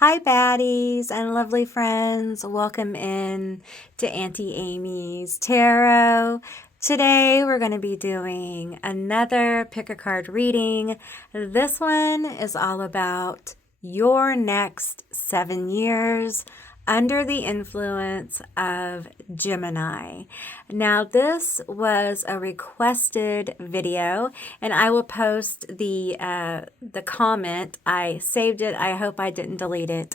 Hi, baddies and lovely friends. Welcome in to Auntie Amy's Tarot. Today, we're going to be doing another pick a card reading. This one is all about your next 7 years under the influence of Gemini. Now, this was a requested video, and I will post the comment. I saved it. I hope I didn't delete it,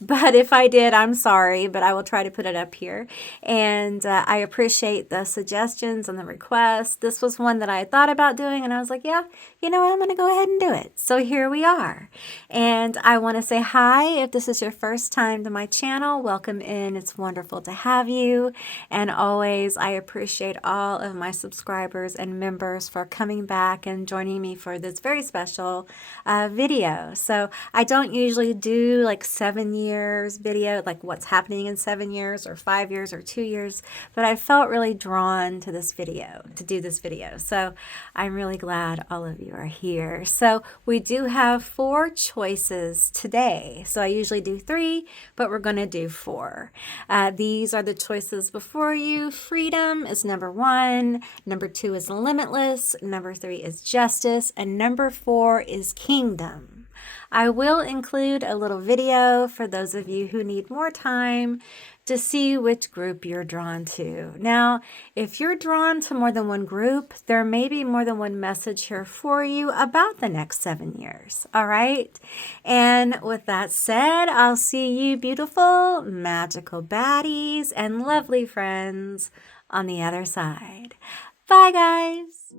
but if I did, I'm sorry. But I will try to put it up here. And I appreciate the suggestions and the requests. This was one that I thought about doing, and I was like, yeah, you know what? I'm going to go ahead and do it. So here we are. And I want to say hi if this is your first time to my channel. Welcome in. It's wonderful to have you. And always, I appreciate all of my subscribers and members for coming back and joining me for this very special video. So I don't usually do like 7 years video, like what's happening in 7 years or 5 years or 2 years, but I felt really drawn to this video, to do this video. So I'm really glad all of you are here. So we do have 4 choices today. So I usually do 3, but we're going to do 4. These are the choices before you. Freedom is number 1. Number 2 is limitless. Number 3 is justice. And number 4 is kingdom. I will include a little video for those of you who need more time to see which group you're drawn to. Now, if you're drawn to more than one group, there may be more than one message here for you about the next 7 years, all right? And with that said, I'll see you beautiful, magical baddies and lovely friends on the other side. Bye, guys.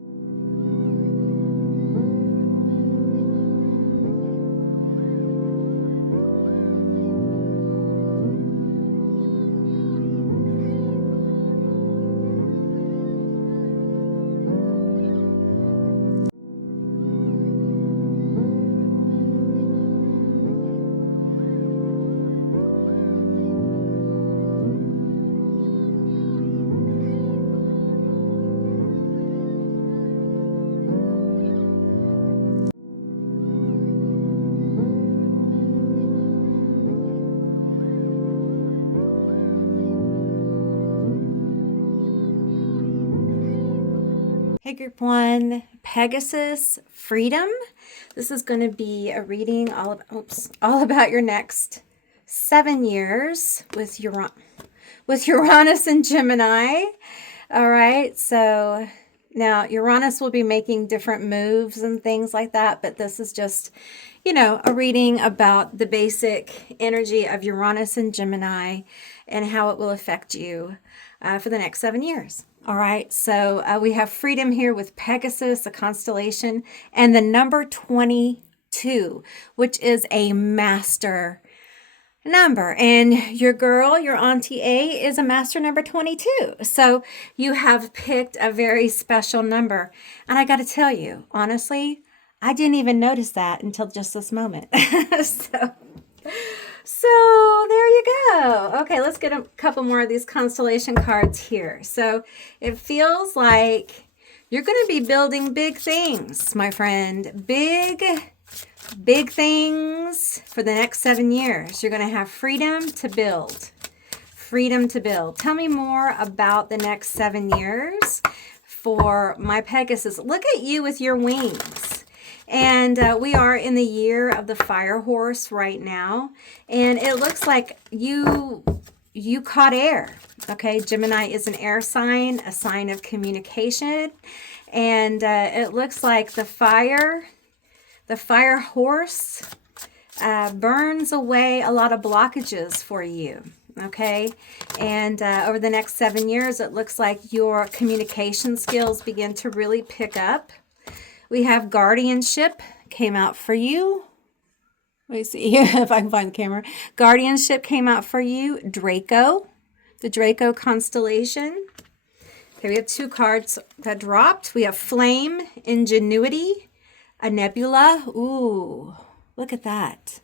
Hey, group 1, Pegasus, freedom. This is going to be a reading all about your next 7 years with Uranus and Gemini. All right, so now Uranus will be making different moves and things like that, but this is just, a reading about the basic energy of Uranus and Gemini and how it will affect you for the next 7 years. All right, so we have freedom here with Pegasus, a constellation, and the number 22, which is a master number. And your girl, your Auntie A, is a master number 22. So you have picked a very special number. And I got to tell you, honestly, I didn't even notice that until just this moment. So there you go. Okay, let's get a couple more of these constellation cards here. So it feels like you're going to be building big things, my friend. Big things for the next 7 years. You're going to have freedom to build. Freedom to build. Tell me more about the next 7 years for my Pegasus. Look at you with your wings. And we are in the year of the fire horse right now. And it looks like you caught air. Okay, Gemini is an air sign, a sign of communication. And it looks like the fire horse burns away a lot of blockages for you. Okay, and over the next 7 years, it looks like your communication skills begin to really pick up. We have guardianship came out for you. Let me see if I can find the camera. Guardianship came out for you. Draco, the Draco constellation. Okay, we have 2 cards that dropped. We have flame, ingenuity, a nebula. Ooh, look at that.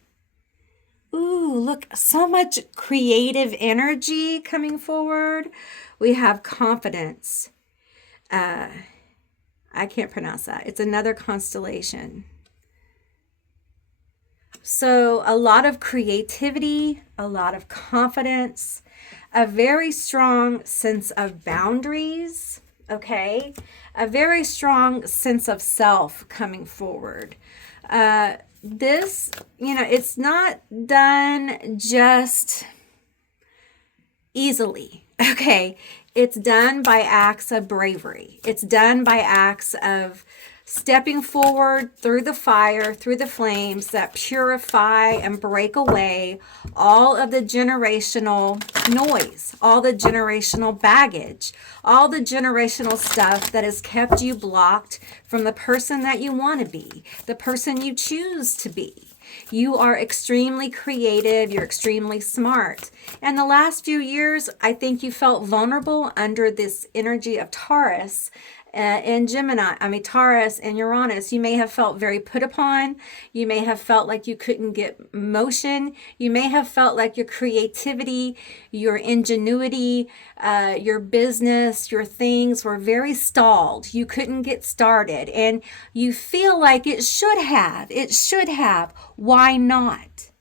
Ooh, look, so much creative energy coming forward. We have confidence. I can't pronounce that. It's another constellation. So a lot of creativity, a lot of confidence, a very strong sense of boundaries, okay? A very strong sense of self coming forward. This, it's not done just easily, okay? It's done by acts of bravery. It's done by acts of stepping forward through the fire, through the flames that purify and break away all of the generational noise, all the generational baggage, all the generational stuff that has kept you blocked from the person that you want to be, the person you choose to be. You are extremely creative. You're extremely smart. And the last few years, I think you felt vulnerable under this energy of Taurus and Gemini. Taurus and Uranus. You may have felt very put upon. You may have felt like you couldn't get motion. You may have felt like your creativity, your ingenuity, your business, your things were very stalled. You couldn't get started. And you feel like it should have. It should have. Why not?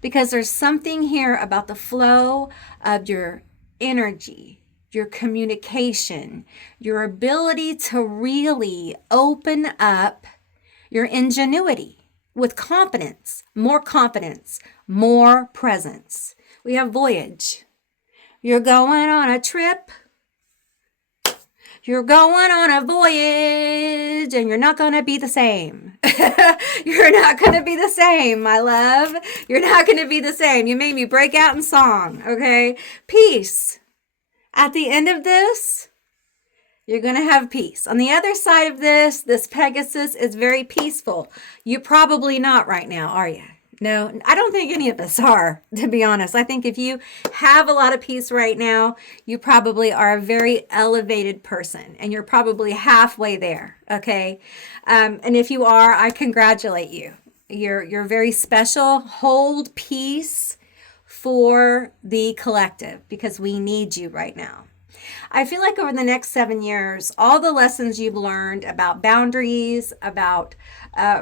Because there's something here about the flow of your energy, your communication, your ability to really open up your ingenuity with confidence, more presence. We have voyage. You're going on a trip. You're going on a voyage and you're not going to be the same. You're not going to be the same, my love. You're not going to be the same. You made me break out in song, okay? Peace. At the end of this, you're going to have peace. On the other side of this Pegasus is very peaceful. You're probably not right now, are you? No, I don't think any of us are, to be honest. I think if you have a lot of peace right now, you probably are a very elevated person and you're probably halfway there, okay? And if you are, I congratulate you. You're very special. Hold peace for the collective because we need you right now. I feel like over the next 7 years, all the lessons you've learned about boundaries, about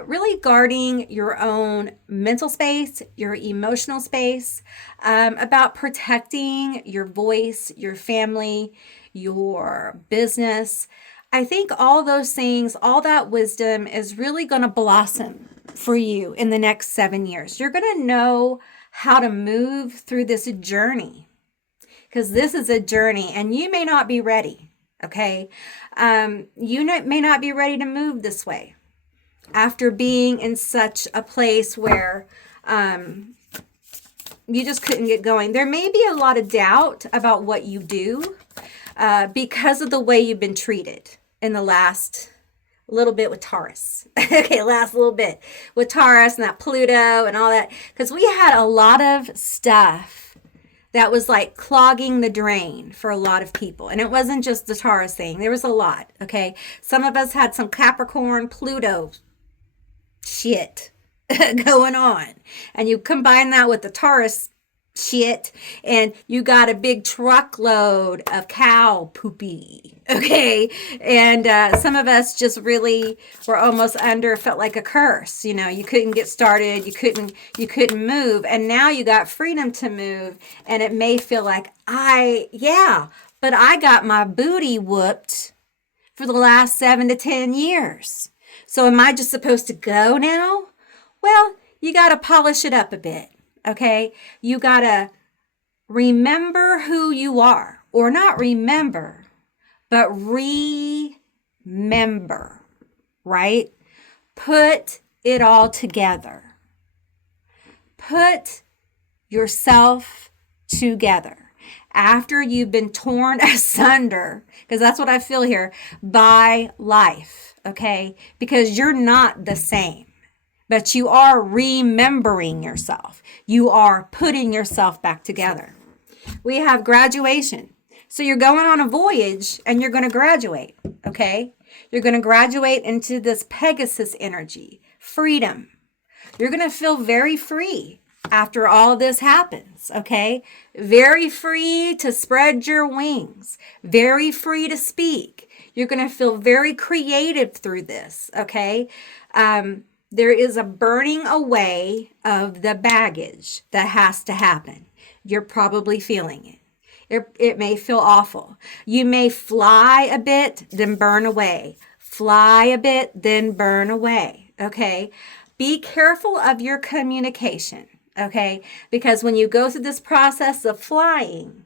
really guarding your own mental space, your emotional space, about protecting your voice, your family, your business. I think all those things, all that wisdom is really going to blossom for you in the next 7 years. You're going to know how to move through this journey. Because this is a journey and you may not be ready, okay? May not be ready to move this way after being in such a place where you just couldn't get going. There may be a lot of doubt about what you do because of the way you've been treated in the last little bit with Taurus. Okay, last little bit with Taurus and that Pluto and all that. Because we had a lot of stuff that was like clogging the drain for a lot of people. And it wasn't just the Taurus thing. There was a lot, okay? Some of us had some Capricorn, Pluto shit going on. And you combine that with the Taurus shit and you got a big truckload of cow poopy, okay? And some of us just really were almost felt like a curse. You couldn't get started, you couldn't move, and now you got freedom to move, and it may feel like but I got my booty whooped for the last 7 to 10 years. So am I just supposed to go now? Well, you got to polish it up a bit. Okay, you gotta remember who you are, or not remember, but remember, right? Put it all together. Put yourself together after you've been torn asunder, because that's what I feel here, by life, okay? Because you're not the same. But you are remembering yourself. You are putting yourself back together. We have graduation. So you're going on a voyage and you're going to graduate, okay? You're going to graduate into this Pegasus energy, freedom. You're going to feel very free after all this happens, okay? Very free to spread your wings. Very free to speak. You're going to feel very creative through this, okay? There is a burning away of the baggage that has to happen. You're probably feeling it. It may feel awful. You may fly a bit, then burn away. Fly a bit, then burn away. Okay? Be careful of your communication. Okay? Because when you go through this process of flying,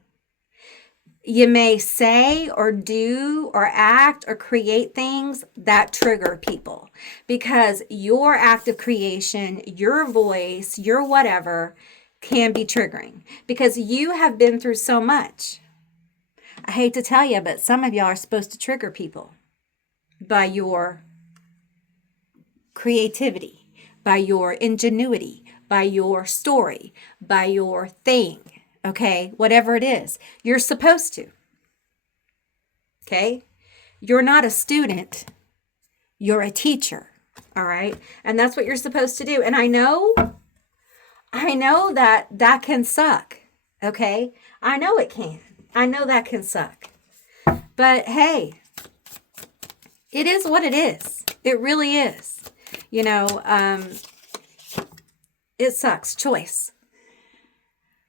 you may say or do or act or create things that trigger people, because your act of creation, your voice, your whatever can be triggering because you have been through so much. I hate to tell you, but some of y'all are supposed to trigger people by your creativity, by your ingenuity, by your story, by your thing. Okay, whatever it is, you're supposed to. Okay, you're not a student, you're a teacher. All right, and that's what you're supposed to do. And I know that can suck. Okay, I know it can. I know that can suck. But hey, it is what it is. It really is. You know, it sucks. Choice.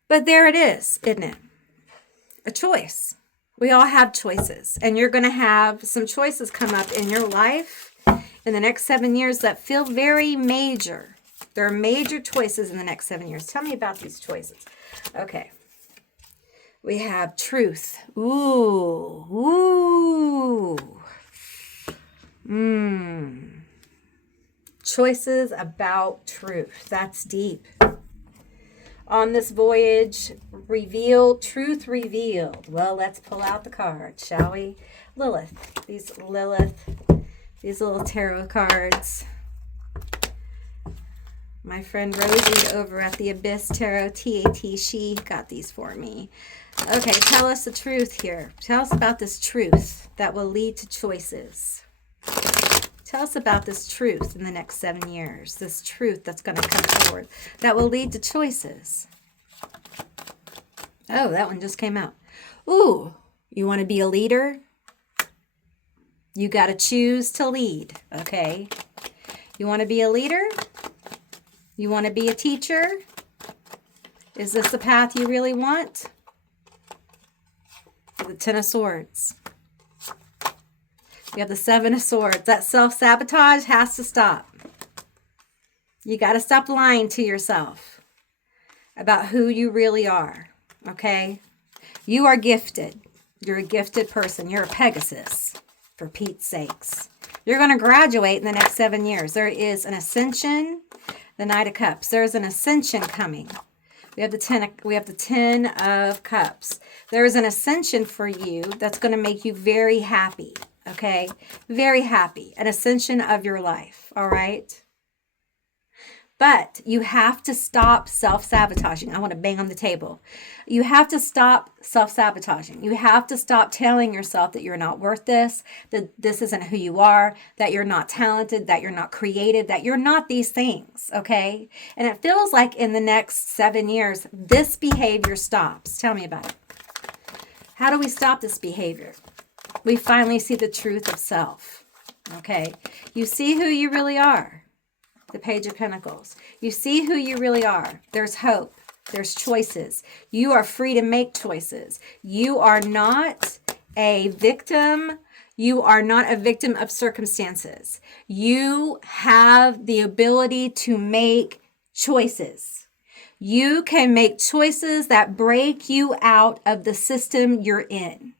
But there it is, isn't it? A choice. We all have choices. And you're going to have some choices come up in your life in the next 7 years that feel very major. There are major choices in the next 7 years. Tell me about these choices. Okay. We have truth. Ooh. Choices about truth. That's deep. On this voyage, truth revealed. Well, let's pull out the cards, shall we? These little tarot cards. My friend Rosie over at the Abyss Tarot, TAT, she got these for me. Okay, tell us the truth here. Tell us about this truth that will lead to choices. Tell us about this truth in the next 7 years. This truth that's going to come forward that will lead to choices. Oh, that one just came out. Ooh, you want to be a leader? You got to choose to lead, okay? You want to be a leader? You want to be a teacher? Is this the path you really want? The Ten of Swords. You have the Seven of Swords. That self-sabotage has to stop. You got to stop lying to yourself about who you really are, okay? You are gifted. You're a gifted person. You're a Pegasus, for Pete's sakes. You're going to graduate in the next 7 years. There is an ascension, the Knight of Cups. There's an ascension coming. We have the 10 of Cups. There is an ascension for you that's going to make you very happy. Okay, very happy. An ascension of your life, all right? But you have to stop self-sabotaging. I want to bang on the table. You have to stop self-sabotaging. You have to stop telling yourself that you're not worth this, that this isn't who you are, that you're not talented, that you're not creative, that you're not these things, okay? And it feels like in the next 7 years, this behavior stops. Tell me about it. How do we stop this behavior? We finally see the truth of self, okay? You see who you really are, the Page of Pentacles. You see who you really are. There's hope. There's choices. You are free to make choices. You are not a victim. You are not a victim of circumstances. You have the ability to make choices. You can make choices that break you out of the system you're in.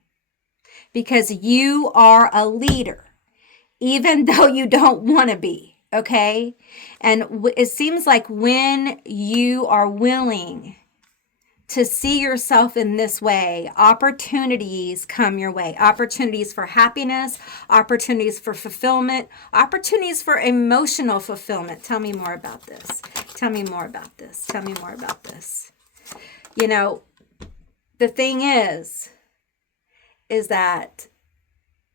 Because you are a leader, even though you don't want to be, okay? And it seems like when you are willing to see yourself in this way, opportunities come your way. Opportunities for happiness, opportunities for fulfillment, opportunities for emotional fulfillment. Tell me more about this. Tell me more about this. Tell me more about this. You know, the thing is that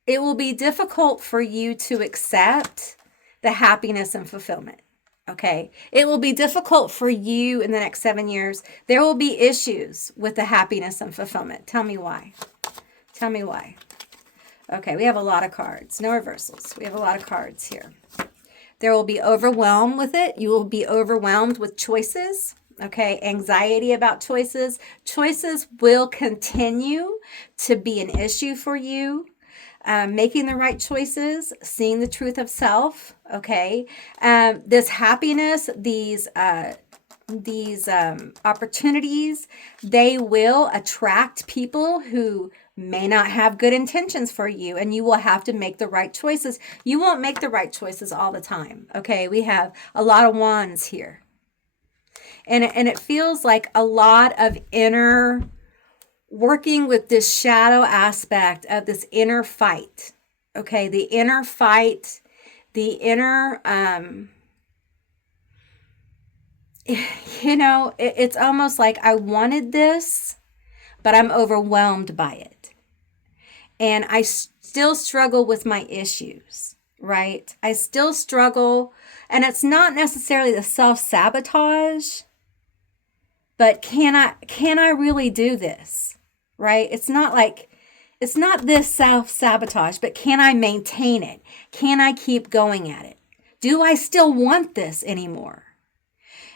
it will be difficult for you to accept the happiness and fulfillment, okay? It will be difficult for you in the next 7 years. There will be issues with the happiness and fulfillment. Tell me why. Tell me why. Okay, we have a lot of cards. No reversals. We have a lot of cards here. There will be overwhelmed with it. You will be overwhelmed with choices. Okay, anxiety about choices. Choices will continue to be an issue for you. Making the right choices, seeing the truth of self. Okay, this happiness, these opportunities, they will attract people who may not have good intentions for you, and you will have to make the right choices. You won't make the right choices all the time. Okay, we have a lot of wands here. And it feels like a lot of inner working with this shadow aspect of this inner fight. Okay, the inner fight, the inner, it's almost like I wanted this, but I'm overwhelmed by it. And I still struggle with my issues, right? I still struggle, and it's not necessarily the self-sabotage, but can I really do this? Right? It's not this self-sabotage, but can I maintain it? Can I keep going at it? Do I still want this anymore?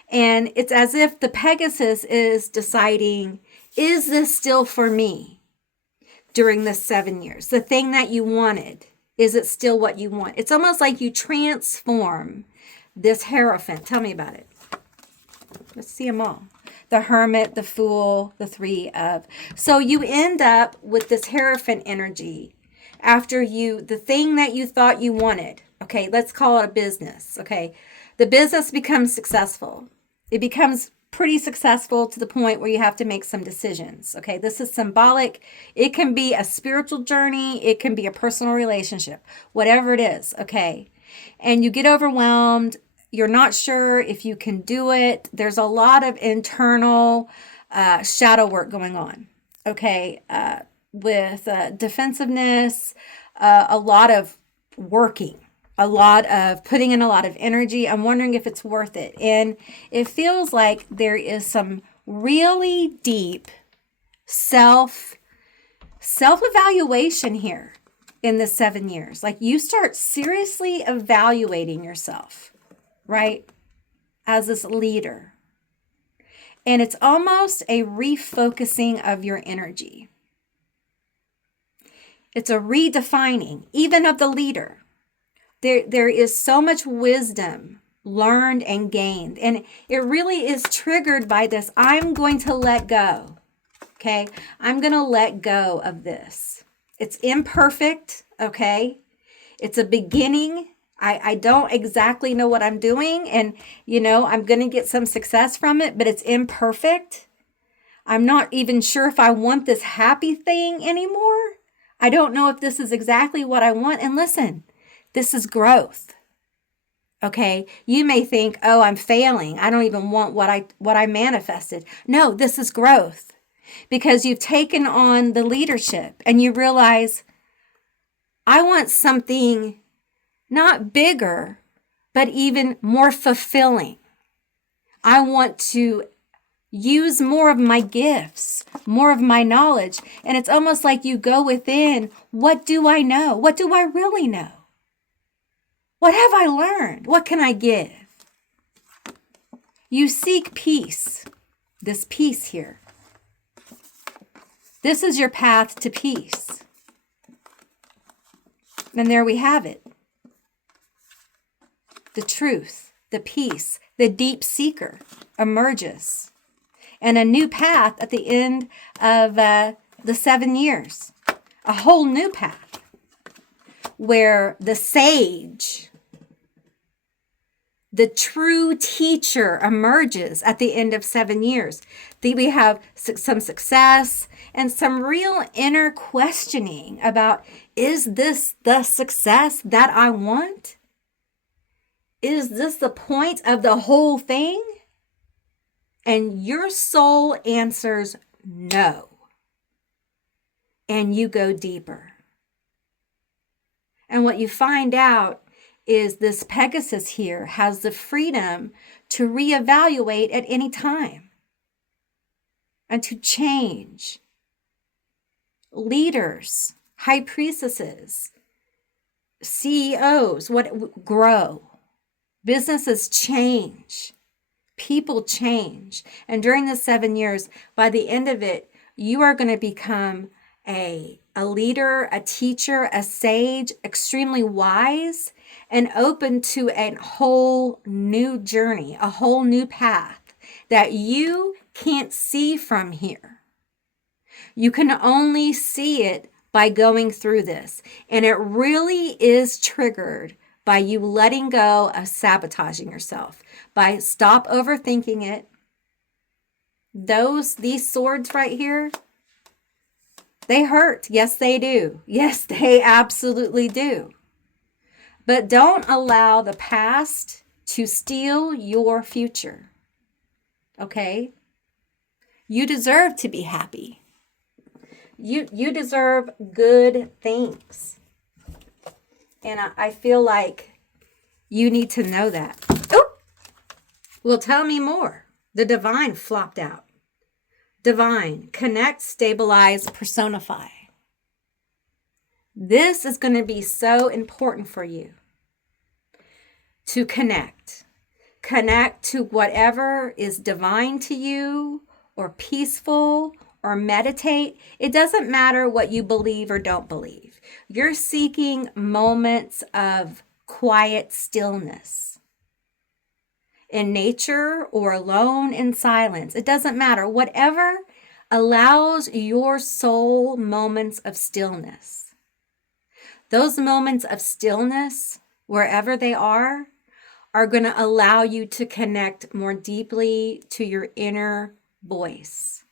And it's as if the Pegasus is deciding, is this still for me during this 7 years? The thing that you wanted, is it still what you want? It's almost like you transform this Hierophant. Tell me about it. Let's see them all. The Hermit, the Fool, the Three of. So you end up with this Hierophant energy after the thing that you thought you wanted. Okay, let's call it a business. Okay, the business becomes successful. It becomes pretty successful to the point where you have to make some decisions. Okay, this is symbolic. It can be a spiritual journey. It can be a personal relationship, whatever it is. Okay, and you get overwhelmed. You're not sure if you can do it. There's a lot of internal shadow work going on, okay, with defensiveness, a lot of working, a lot of putting in a lot of energy. I'm wondering if it's worth it. And it feels like there is some really deep self-evaluation here in the 7 years. Like you start seriously evaluating yourself, right, as this leader. And it's almost a refocusing of your energy. It's a redefining, even of the leader. There is so much wisdom learned and gained. And it really is triggered by this. I'm going to let go. Okay? I'm going to let go of this. It's imperfect. Okay? It's a beginning. I don't exactly know what I'm doing, and I'm going to get some success from it, but it's imperfect. I'm not even sure if I want this happy thing anymore. I don't know if this is exactly what I want. And listen, this is growth. Okay? You may think, "Oh, I'm failing. I don't even want what I manifested." No, this is growth. Because you've taken on the leadership and you realize, I want something not bigger, but even more fulfilling. I want to use more of my gifts, more of my knowledge. And it's almost like you go within, what do I know? What do I really know? What have I learned? What can I give? You seek peace, this peace here. This is your path to peace. And there we have it. The truth, the peace, the deep seeker emerges. And a new path at the end of the 7 years. A whole new path where the sage, the true teacher emerges at the end of 7 years. We have some success and some real inner questioning about, is this the success that I want? Is this the point of the whole thing? And your soul answers no. And you go deeper. And what you find out is this Pegasus here has the freedom to reevaluate at any time and to change. Leaders, high priestesses, CEOs, grow. Businesses change. People change. And during the 7 years, by the end of it, you are going to become a leader, a teacher, a sage, extremely wise, and open to a whole new journey, a whole new path that you can't see from here. You can only see it by going through this. And it really is triggered by you letting go of sabotaging yourself, by stop overthinking it. These swords right here, they hurt. Yes, they do. Yes, they absolutely do. But don't allow the past to steal your future. Okay? You deserve to be happy. You deserve good things. And I feel like you need to know that. Oh, well, tell me more. The divine flopped out. Divine, connect, stabilize, personify. This is going to be so important for you to connect. Connect to whatever is divine to you or peaceful or meditate. It doesn't matter what you believe or don't believe. You're seeking moments of quiet stillness in nature or alone in silence. It doesn't matter. Whatever allows your soul moments of stillness. Those moments of stillness, wherever they are going to allow you to connect more deeply to your inner voice.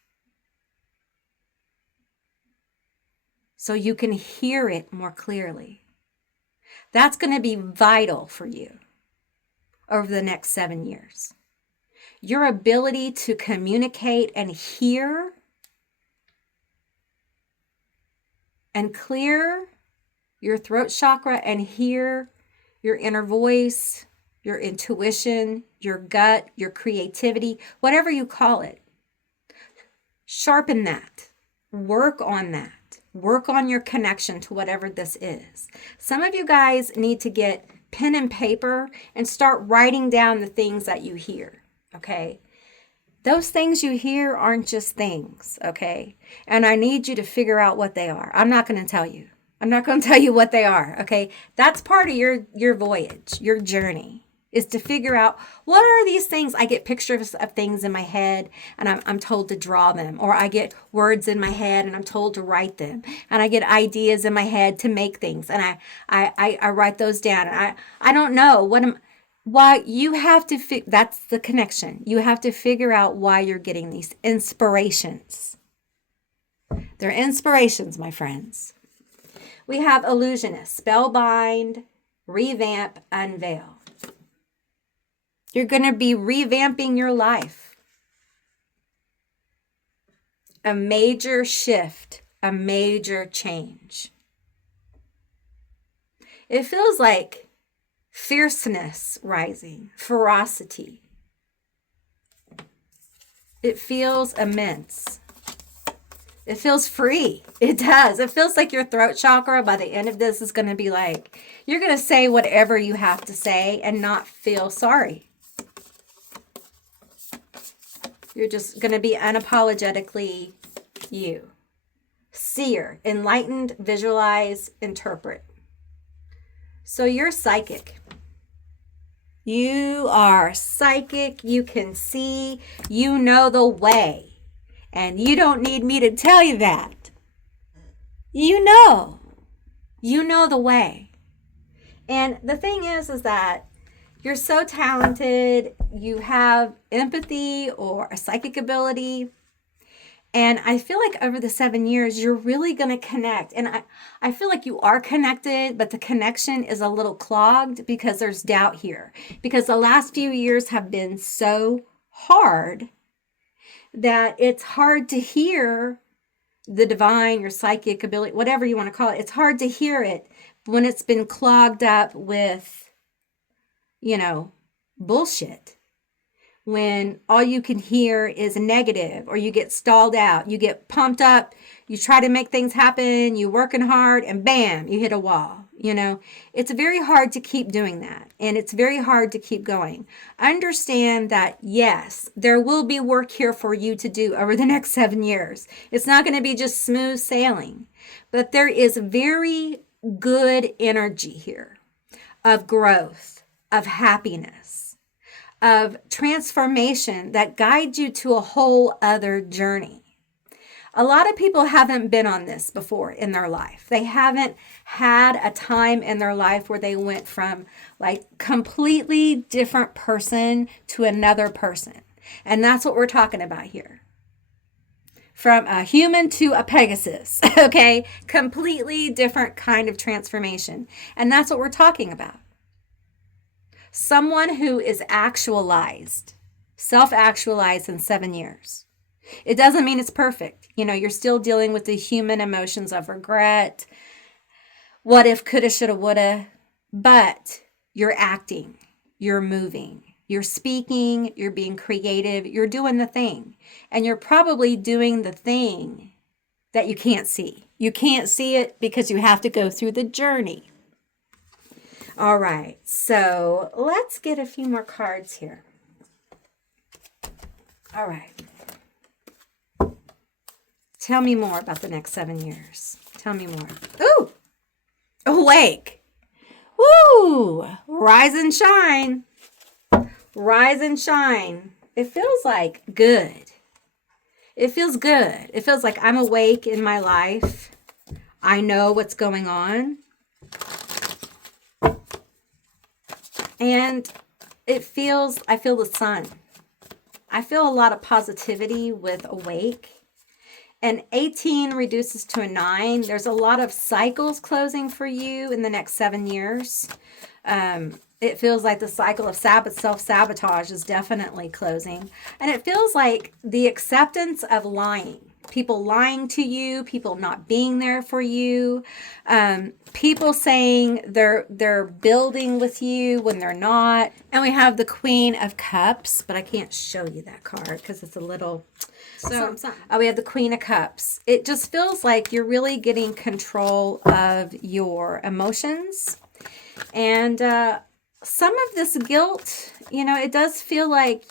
So you can hear it more clearly. That's going to be vital for you over the next 7 years. Your ability to communicate and hear and clear your throat chakra and hear your inner voice, your intuition, your gut, your creativity, whatever you call it. Sharpen that. Work on that. Work on your connection to whatever this is. Some of you guys need to get pen and paper and start writing down the things that you hear, okay? Those things you hear aren't just things, okay? And I need you to figure out what they are. I'm not going to tell you. I'm not going to tell you what they are, okay? That's part of your voyage, your journey, is to figure out what are these things. I get pictures of things in my head and I'm told to draw them, or I get words in my head and I'm told to write them, and I get ideas in my head to make things and I write those down. And I don't know why you have to that's the connection. You have to figure out why you're getting these inspirations. They're inspirations, my friends. We have illusionist, spellbind, revamp, unveil. You're going to be revamping your life. A major shift, a major change. It feels like fierceness rising, ferocity. It feels immense. It feels free. It does. It feels like your throat chakra by the end of this is going to be like, you're going to say whatever you have to say and not feel sorry. You're just going to be unapologetically you. Seer, enlightened, visualize, interpret. So you're psychic. You are psychic. You can see. You know the way. And you don't need me to tell you that. You know. You know the way. And the thing is that you're so talented, you have empathy or a psychic ability. And I feel like over the 7 years, you're really going to connect. And I feel like you are connected, but the connection is a little clogged because there's doubt here. Because the last few years have been so hard that it's hard to hear the divine, your psychic ability, whatever you want to call it. It's hard to hear it when it's been clogged up with bullshit. When all you can hear is negative, or you get stalled out, you get pumped up, you try to make things happen, you're working hard, and bam, you hit a wall. It's very hard to keep doing that, and it's very hard to keep going. Understand that, yes, there will be work here for you to do over the next 7 years. It's not going to be just smooth sailing, but there is very good energy here of growth, of happiness, of transformation that guides you to a whole other journey. A lot of people haven't been on this before in their life. They haven't had a time in their life where they went from like completely different person to another person. And that's what we're talking about here. From a human to a Pegasus, okay? Completely different kind of transformation. And that's what we're talking about. Someone who is actualized, self-actualized in 7 years. It doesn't mean it's perfect. You're still dealing with the human emotions of regret, what if, coulda, shoulda, woulda, but you're acting, you're moving, you're speaking, you're being creative, you're doing the thing. And you're probably doing the thing that you can't see. You can't see it because you have to go through the journey. All right, so let's get a few more cards here. All right. Tell me more about the next 7 years. Tell me more. Ooh, awake. Woo, rise and shine. Rise and shine. It feels like good. It feels good. It feels like I'm awake in my life. I know what's going on. And I feel the sun. I feel a lot of positivity with awake. And 18 reduces to a 9. There's a lot of cycles closing for you in the next 7 years. It feels like the cycle of self-sabotage is definitely closing. And it feels like the acceptance of lying. People lying to you, people not being there for you, people saying they're building with you when they're not. And we have the Queen of Cups, but I can't show you that card because it's a little... we have the Queen of Cups. It just feels like you're really getting control of your emotions. And some of this guilt, it does feel like,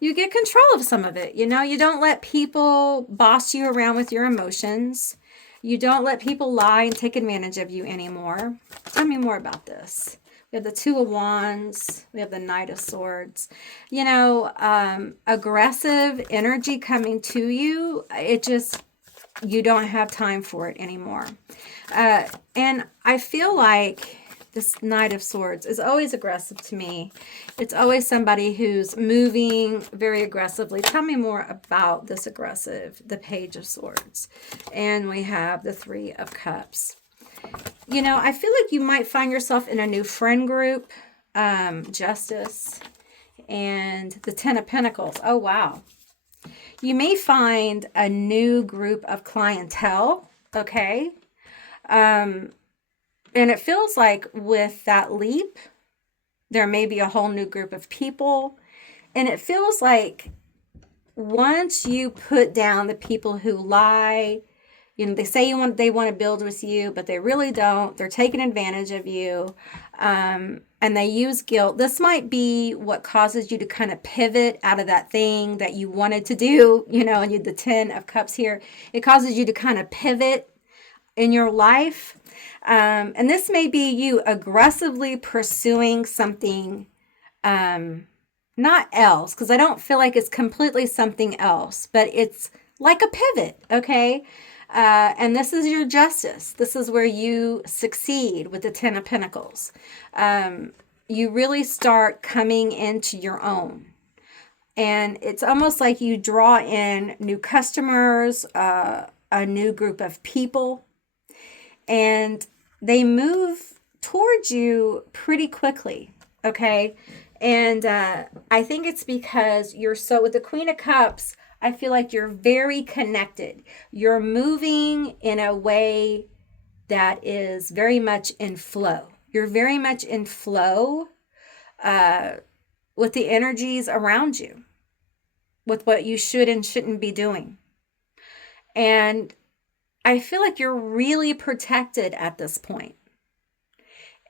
you get control of some of it. You don't let people boss you around with your emotions. You don't let people lie and take advantage of you anymore. Tell me more about this. We have the Two of Wands. We have the Knight of Swords. Aggressive energy coming to you. You don't have time for it anymore. And I feel like this Knight of Swords is always aggressive to me. It's always somebody who's moving very aggressively. Tell me more about this aggressive, the Page of Swords. And we have the Three of Cups. I feel like you might find yourself in a new friend group, Justice, and the Ten of Pentacles. Oh, wow. You may find a new group of clientele, okay? And it feels like with that leap, there may be a whole new group of people. And it feels like once you put down the people who lie, they say they want to build with you, but they really don't. They're taking advantage of you. And they use guilt. This might be what causes you to kind of pivot out of that thing that you wanted to do, and the Ten of Cups here. It causes you to kind of pivot in your life. And this may be you aggressively pursuing something not else, because I don't feel like it's completely something else, but it's like a pivot, okay? And this is your Justice. This is where you succeed with the Ten of Pentacles. You really start coming into your own. And it's almost like you draw in new customers, a new group of people, and they move towards you pretty quickly, okay? And I think it's because with the Queen of Cups, I feel like you're very connected. You're moving in a way that is very much in flow. You're very much in flow with the energies around you, with what you should and shouldn't be doing. And I feel like you're really protected at this point.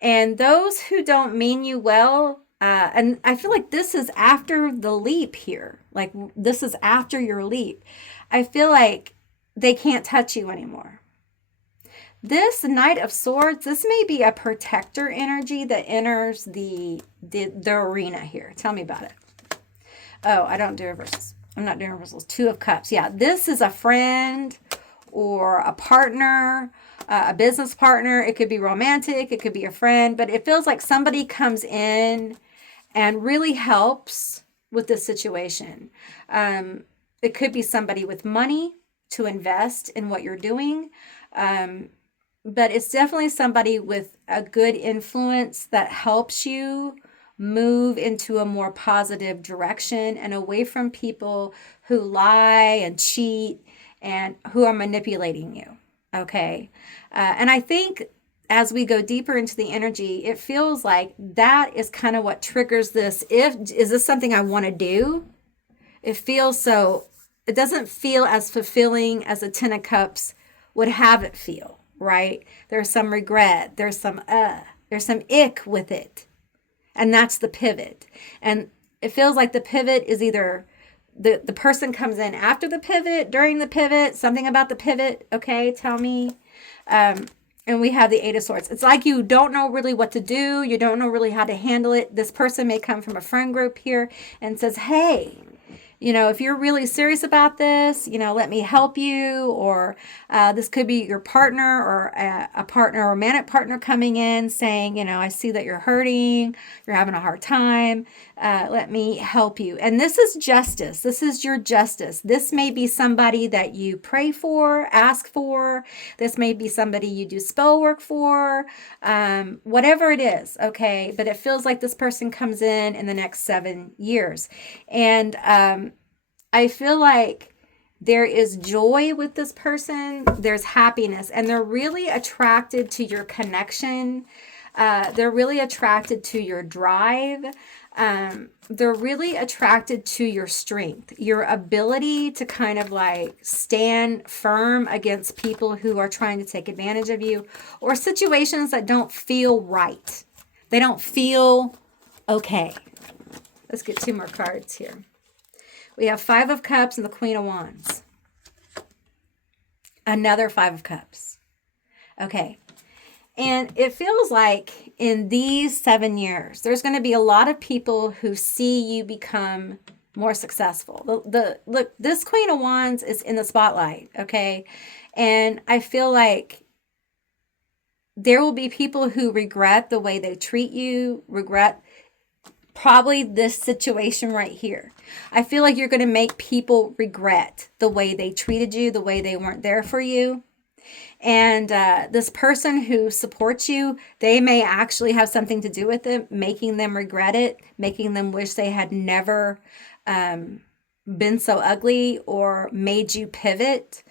And those who don't mean you well, and I feel like this is after the leap here. Like this is after your leap. I feel like they can't touch you anymore. This Knight of Swords, this may be a protector energy that enters the arena here. Tell me about it. Oh, I don't do reversals. I'm not doing reversals. Two of Cups. Yeah, this is a friend or a partner, a business partner. It could be romantic. It could be a friend. But it feels like somebody comes in and really helps with this situation. It could be somebody with money to invest in what you're doing. But it's definitely somebody with a good influence that helps you move into a more positive direction and away from people who lie and cheat and who are manipulating you. Okay. And I think as we go deeper into the energy, it feels like that is kind of what triggers this. Is this something I want to do? It feels so, it doesn't feel as fulfilling as a 10 of Cups would have it feel, right? There's some regret. There's some ick with it. And that's the pivot. And it feels like the pivot is either the person comes in after the pivot, during the pivot, something about the pivot. Okay, tell me. And we have the Eight of Swords. It's like you don't know really what to do. You don't know really how to handle it. This person may come from a friend group here and says, hey, if you're really serious about this, let me help you. Or this could be your partner or a partner, a romantic partner coming in saying, I see that you're hurting, you're having a hard time. Let me help you. And this is justice. This is your justice. This may be somebody that you pray for, ask for. This may be somebody you do spell work for, whatever it is. Okay. But it feels like this person comes in the next 7 years. And I feel like there is joy with this person. There's happiness, and they're really attracted to your connection. They're really attracted to your drive. They're really attracted to your strength, your ability to kind of like stand firm against people who are trying to take advantage of you or situations that don't feel right. They don't feel okay. Let's get 2 more cards here. We have 5 of Cups and the Queen of Wands. Another 5 of Cups. Okay. And it feels like in these 7 years, there's going to be a lot of people who see you become more successful. Look, this Queen of Wands is in the spotlight, okay? And I feel like there will be people who regret the way they treat you, regret probably this situation right here. I feel like you're going to make people regret the way they treated you, the way they weren't there for you. And this person who supports you, they may actually have something to do with it, making them regret it, making them wish they had never been so ugly or made you pivot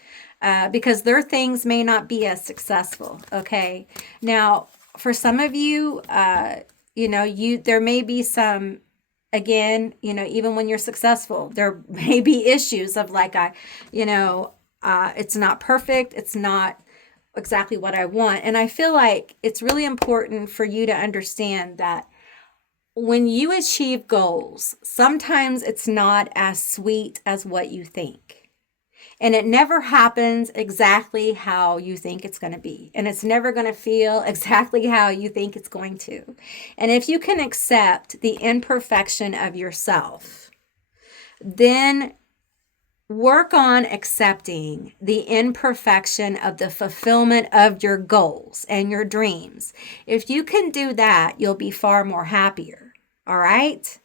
because their things may not be as successful. Okay. Now, for some of you, there may be some, again, even when you're successful, there may be issues of like, it's not perfect. It's not exactly what I want. And I feel like it's really important for you to understand that when you achieve goals, sometimes it's not as sweet as what you think. And it never happens exactly how you think it's going to be. And it's never going to feel exactly how you think it's going to. And if you can accept the imperfection of yourself, then work on accepting the imperfection of the fulfillment of your goals and your dreams. If you can do that, you'll be far more happier. All right?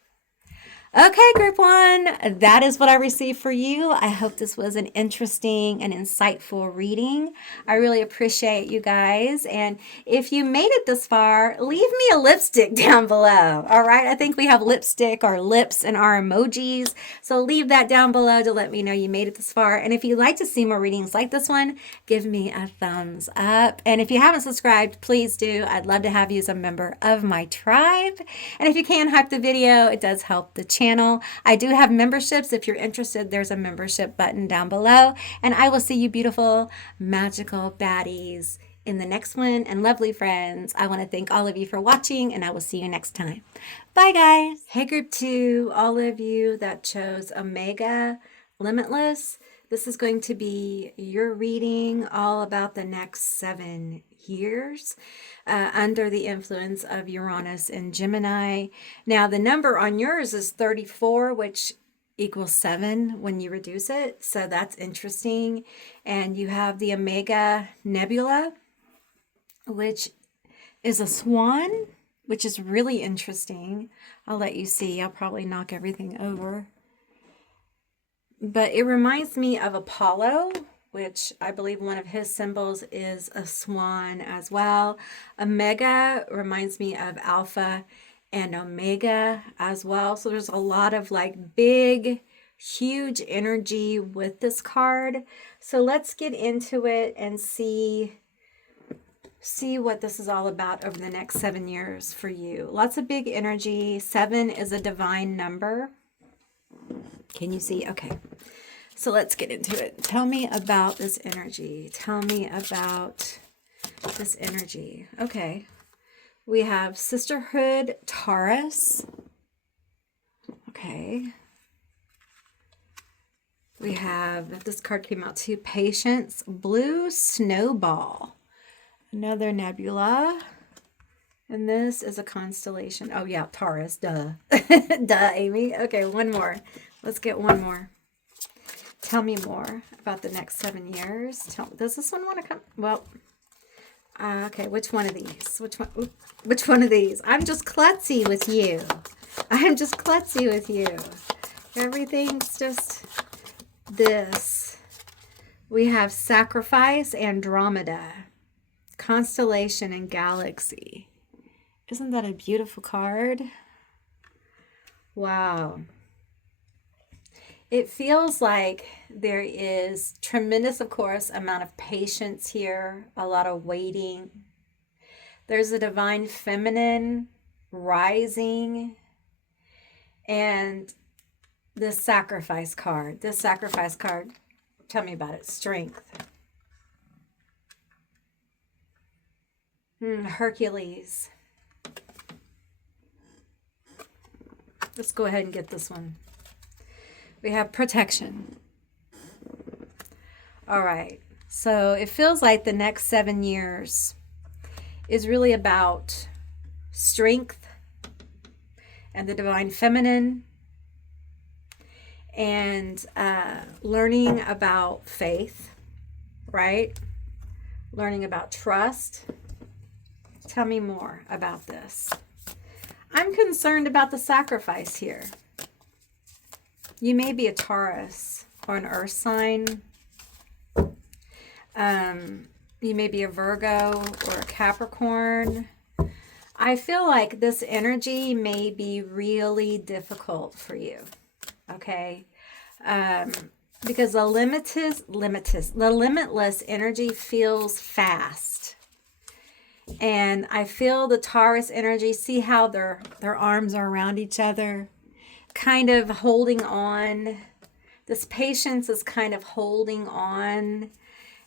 Okay, group 1, that is what I received for you. I hope this was an interesting and insightful reading. I really appreciate you guys. And if you made it this far, leave me a lipstick down below. All right, I think we have lipstick, our lips, and our emojis. So leave that down below to let me know you made it this far. And if you'd like to see more readings like this one, give me a thumbs up. And if you haven't subscribed, please do. I'd love to have you as a member of my tribe. And if you can, hype the video. It does help the channel. channel. I do have memberships. If you're interested, there's a membership button down below. And I will see you beautiful, magical baddies in the next one. And lovely friends, I want to thank all of you for watching, and I will see you next time. Bye, guys. Hey, group 2, all of you that chose Omega Limitless. This is going to be your reading all about the next 7 years under the influence of Uranus and Gemini. Now, the number on yours is 34, which equals 7 when you reduce it. So that's interesting. And you have the Omega Nebula, which is a swan, which is really interesting. I'll let you see. I'll probably knock everything over. But it reminds me of Apollo, which I believe one of his symbols is a swan as well. Omega reminds me of Alpha and Omega as well. So there's a lot of like big, huge energy with this card. So let's get into it and see what this is all about over the next 7 years for you. Lots of big energy. 7 is a divine number. Can you see? Okay. So let's get into it. Tell me about this energy. Tell me about this energy. Okay. We have Sisterhood Taurus. Okay. We have, this card came out too, Patience Blue Snowball. Another nebula. And this is a constellation. Oh, yeah, Taurus. Duh. Duh, Amy. Okay, one more. Let's get one more. Tell me more about the next 7 years. Does this one want to come? Well, okay, which one of these? Which one of these? I'm just klutzy with you. I'm just klutzy with you. Everything's just this. We have Sacrifice, Andromeda, Constellation, and Galaxy. Isn't that a beautiful card? Wow. It feels like there is tremendous, of course, amount of patience here, a lot of waiting. There's a divine feminine rising, and this sacrifice card. This sacrifice card, tell me about it. Strength. Hercules. Let's go ahead and get this one. We have protection. All right. So it feels like the next 7 years is really about strength and the divine feminine and learning about faith, right? Learning about trust. Tell me more about this. I'm concerned about the sacrifice here. You may be a Taurus or an earth sign. You may be a Virgo or a Capricorn. I feel like this energy may be really difficult for you, okay? Because the limitless energy feels fast. And I feel the Taurus energy, see how their arms are around each other, kind of holding on. This patience is kind of holding on.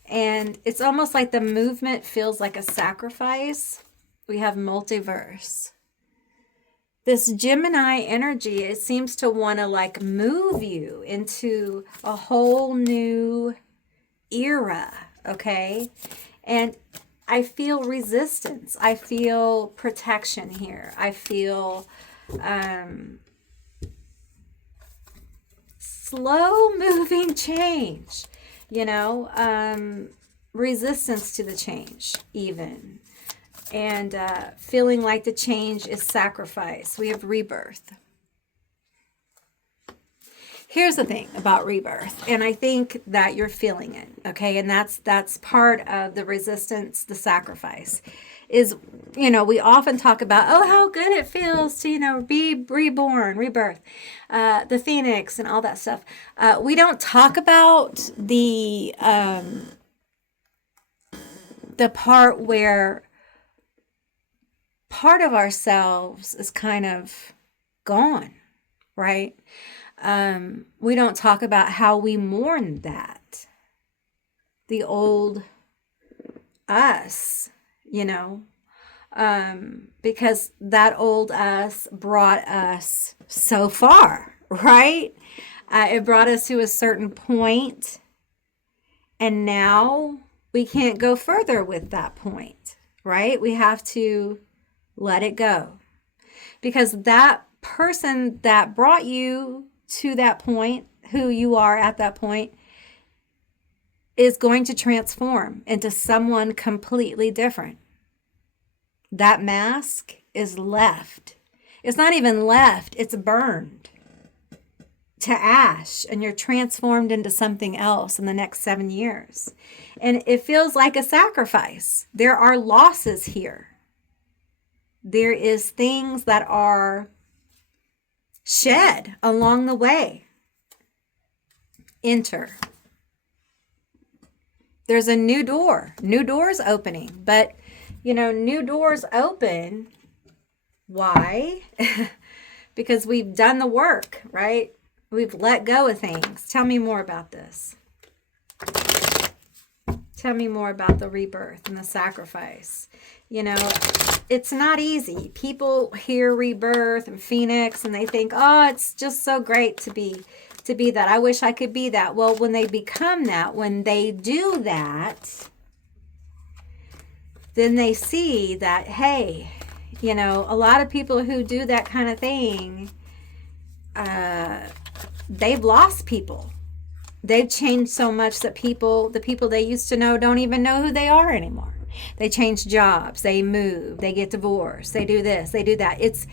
And it's almost like the movement feels like a sacrifice. We have multiverse. This Gemini energy, it seems to want to like move you into a whole new era, okay? And I feel resistance. I feel protection here. I feel slow moving change, you know, resistance to the change even. And feeling like the change is sacrifice. We have rebirth. Here's the thing about rebirth, and I think that you're feeling it, okay? And that's part of the resistance, the sacrifice, is, you know, we often talk about, oh, how good it feels to, you know, be reborn, rebirth, the phoenix and all that stuff. We don't talk about the part where part of ourselves is kind of gone, right? We don't talk about how we mourn that. The old us, you know, because that old us brought us so far, right? It brought us to a certain point, and now we can't go further with that point, right? We have to let it go because that person that brought you to that point, who you are at that point, is going to transform into someone completely different. That mask is left. It's not even left, it's burned to ash, and you're transformed into something else in the next 7 years. And it feels like a sacrifice. There are losses here. There is things that are shed along the way. Enter. There's a new door. New doors opening. But, you know, new doors open. Why? Because we've done the work, right? We've let go of things. Tell me more about this. Tell me more about the rebirth and the sacrifice. You know, it's not easy. People hear rebirth and phoenix and they think, oh, it's just so great to be that. I wish I could be that. Well, when they become that, when they do that, then they see that, hey, you know, a lot of people who do that kind of thing, they've lost people. They've changed so much that the people they used to know don't even know who they are anymore. They change jobs, they move, they get divorced, they do this, they do that. It's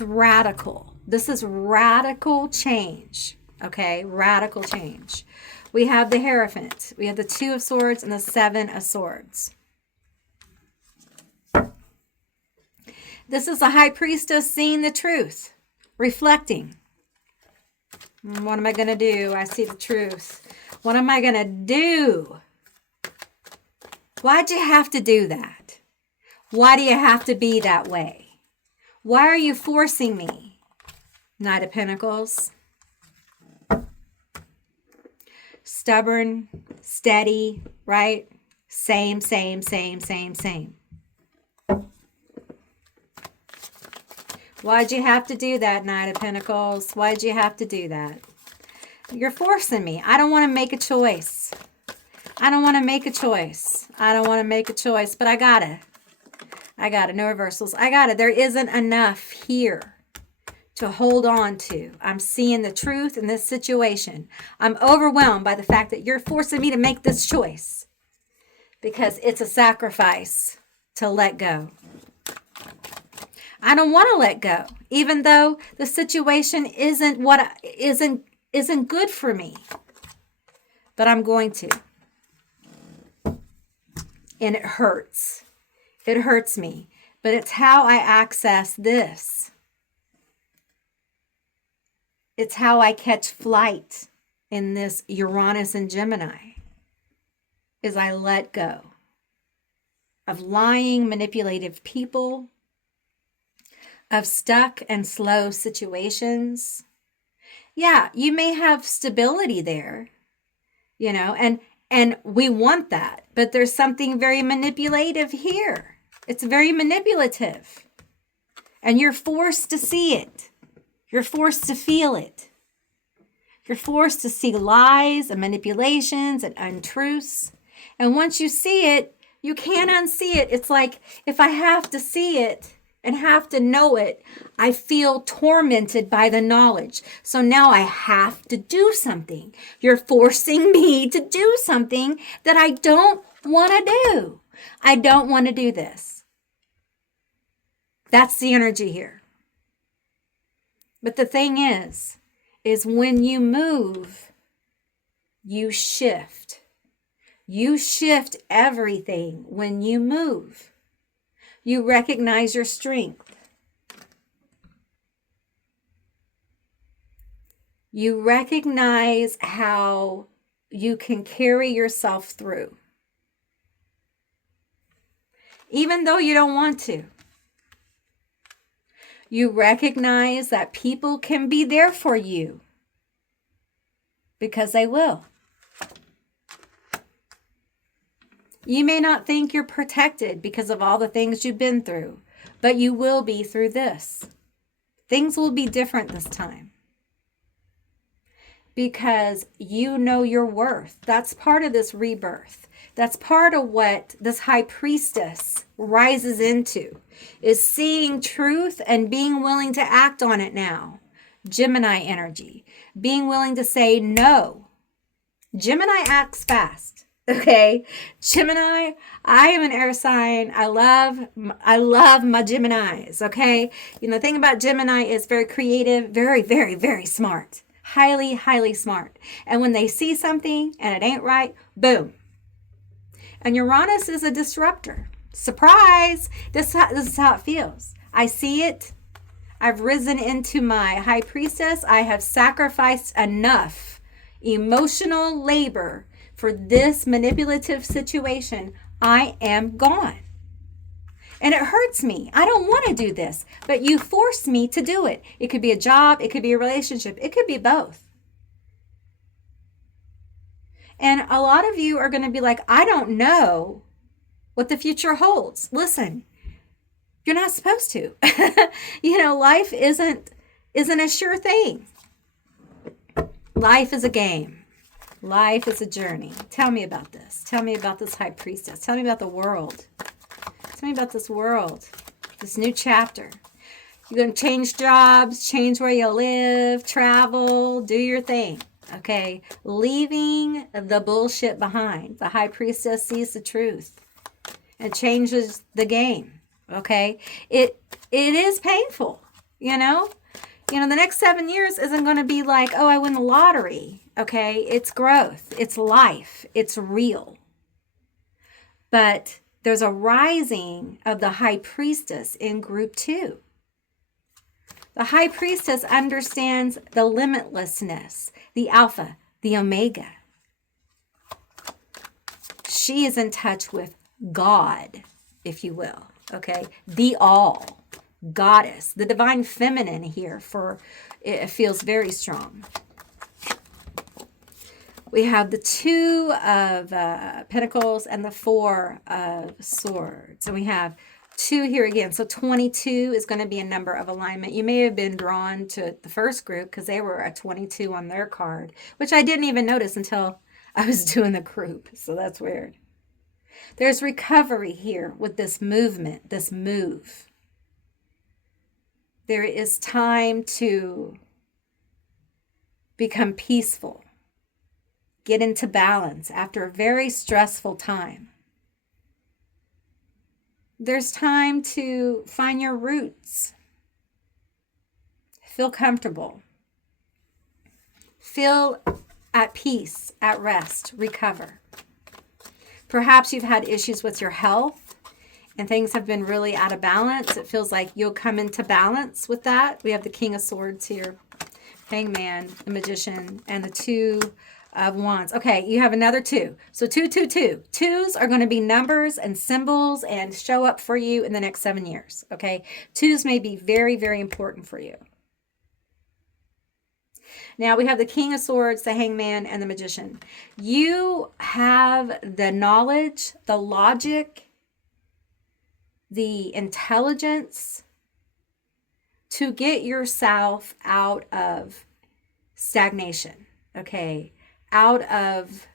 radical. This is radical change, okay? Radical change. We have the Hierophant. We have the Two of Swords and the Seven of Swords. This is the High Priestess seeing the truth, reflecting. What am I going to do? I see the truth. What am I going to do? Why'd you have to do that? Why do you have to be that way? Why are you forcing me? Knight of Pentacles. Stubborn, steady, right? Same. Why'd you have to do that, Knight of Pentacles? Why'd you have to do that? You're forcing me. I don't want to make a choice. I don't want to make a choice. But I gotta. No reversals. I gotta. There isn't enough here to hold on to. I'm seeing the truth in this situation. I'm overwhelmed by the fact that you're forcing me to make this choice because it's a sacrifice to let go. I don't want to let go, even though the situation isn't good for me. But I'm going to. And it hurts. It hurts me. But it's how I access this. It's how I catch flight in this Uranus and Gemini. Is I let go of lying, manipulative people, of stuck and slow situations. Yeah, you may have stability there, you know, and we want that, but there's something very manipulative here. It's very manipulative. And you're forced to see it. You're forced to feel it. You're forced to see lies and manipulations and untruths. And once you see it, you can't unsee it. It's like if I have to see it and have to know it, I feel tormented by the knowledge. So now I have to do something. You're forcing me to do something that I don't want to do. I don't want to do this. That's the energy here. But the thing is when you move, you shift. You shift everything when you move. You recognize your strength. You recognize how you can carry yourself through. Even though you don't want to. You recognize that people can be there for you because they will. You may not think you're protected because of all the things you've been through, but you will be through this. Things will be different this time because you know your worth. That's part of this rebirth. That's part of what this high priestess rises into, is seeing truth and being willing to act on it now. Gemini energy, being willing to say no. Gemini acts fast. Okay, Gemini, I am an air sign. I love my Geminis. Okay, the thing about Gemini is very creative, very, very, very smart, highly, highly smart. And when they see something and it ain't right, boom. And Uranus is a disruptor. Surprise! This is how it feels. I see it. I've risen into my high priestess. I have sacrificed enough emotional labor for this manipulative situation. I am gone. And it hurts me. I don't want to do this, but you forced me to do it. It could be a job. It could be a relationship. It could be both. And a lot of you are going to be like, I don't know what the future holds. Listen, you're not supposed to. Life isn't a sure thing. Life is a game. Life is a journey. Tell me about this. Tell me about this high priestess. Tell me about the world. Tell me about this world, this new chapter. You're going to change jobs, change where you live, travel, do your thing. Okay, leaving the bullshit behind. The high priestess sees the truth and changes the game. Okay, it is painful. The next 7 years isn't going to be like, oh, I win the lottery. Okay, it's growth, it's life, it's real. But there's a rising of the high priestess in group 2. The high priestess understands the limitlessness, the alpha, the omega. She is in touch with God, if you will, okay? The all, goddess, the divine feminine here, for it feels very strong. We have the 2 of Pentacles and the 4 of Swords. And we have 2 here again. So 22 is going to be a number of alignment. You may have been drawn to the first group because they were a 22 on their card, which I didn't even notice until I was doing the group. So that's weird. There's recovery here with this movement, this move. There is time to become peaceful, get into balance after a very stressful time. There's time to find your roots. Feel comfortable. Feel at peace, at rest, recover. Perhaps you've had issues with your health and things have been really out of balance. It feels like you'll come into balance with that. We have the King of Swords here, Hangman, the Magician, and the 2 of Wands. Okay, you have another 2. So 2, 2, 2. 2s are going to be numbers and symbols and show up for you in the next 7 years. Okay, 2s may be very, very important for you. Now we have the King of Swords, the Hangman, and the Magician. You have the knowledge, the logic, the intelligence to get yourself out of stagnation. Okay, out of,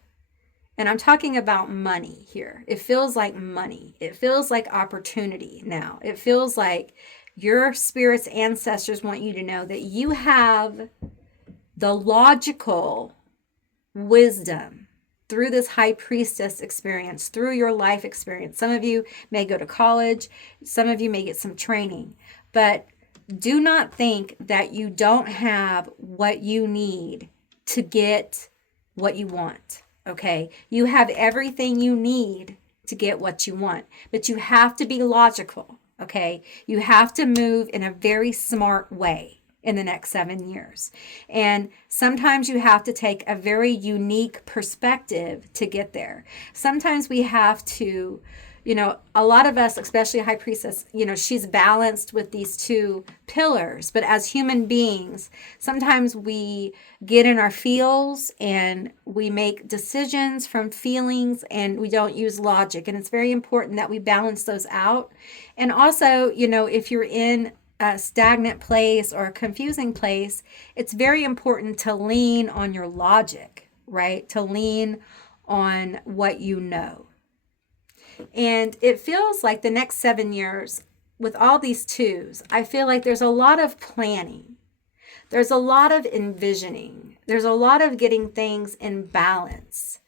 and I'm talking about money here. It feels like money. It feels like opportunity now. It feels like your spirit's ancestors want you to know that you have the logical wisdom through this high priestess experience, through your life experience. Some of you may go to college. Some of you may get some training. But do not think that you don't have what you need to get what you want, okay? You have everything you need to get what you want, but you have to be logical, okay? You have to move in a very smart way in the next 7 years. And sometimes you have to take a very unique perspective to get there. Sometimes we have to, a lot of us, especially High Priestess, she's balanced with these two pillars. But as human beings, sometimes we get in our feels and we make decisions from feelings and we don't use logic. And it's very important that we balance those out. And also, if you're in a stagnant place or a confusing place, it's very important to lean on your logic, right? To lean on what you know. And it feels like the next 7 years, with all these twos, I feel like there's a lot of planning. There's a lot of envisioning. There's a lot of getting things in balance,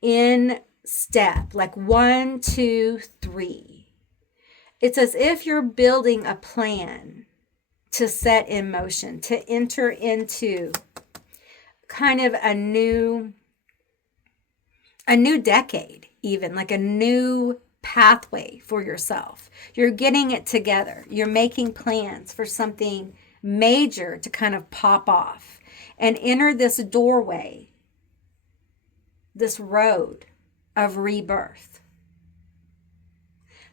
in step, like 1, 2, 3. It's as if you're building a plan to set in motion, to enter into kind of a new decade, even like a new pathway for yourself. You're getting it together. You're making plans for something major to kind of pop off and enter this doorway, this road of rebirth.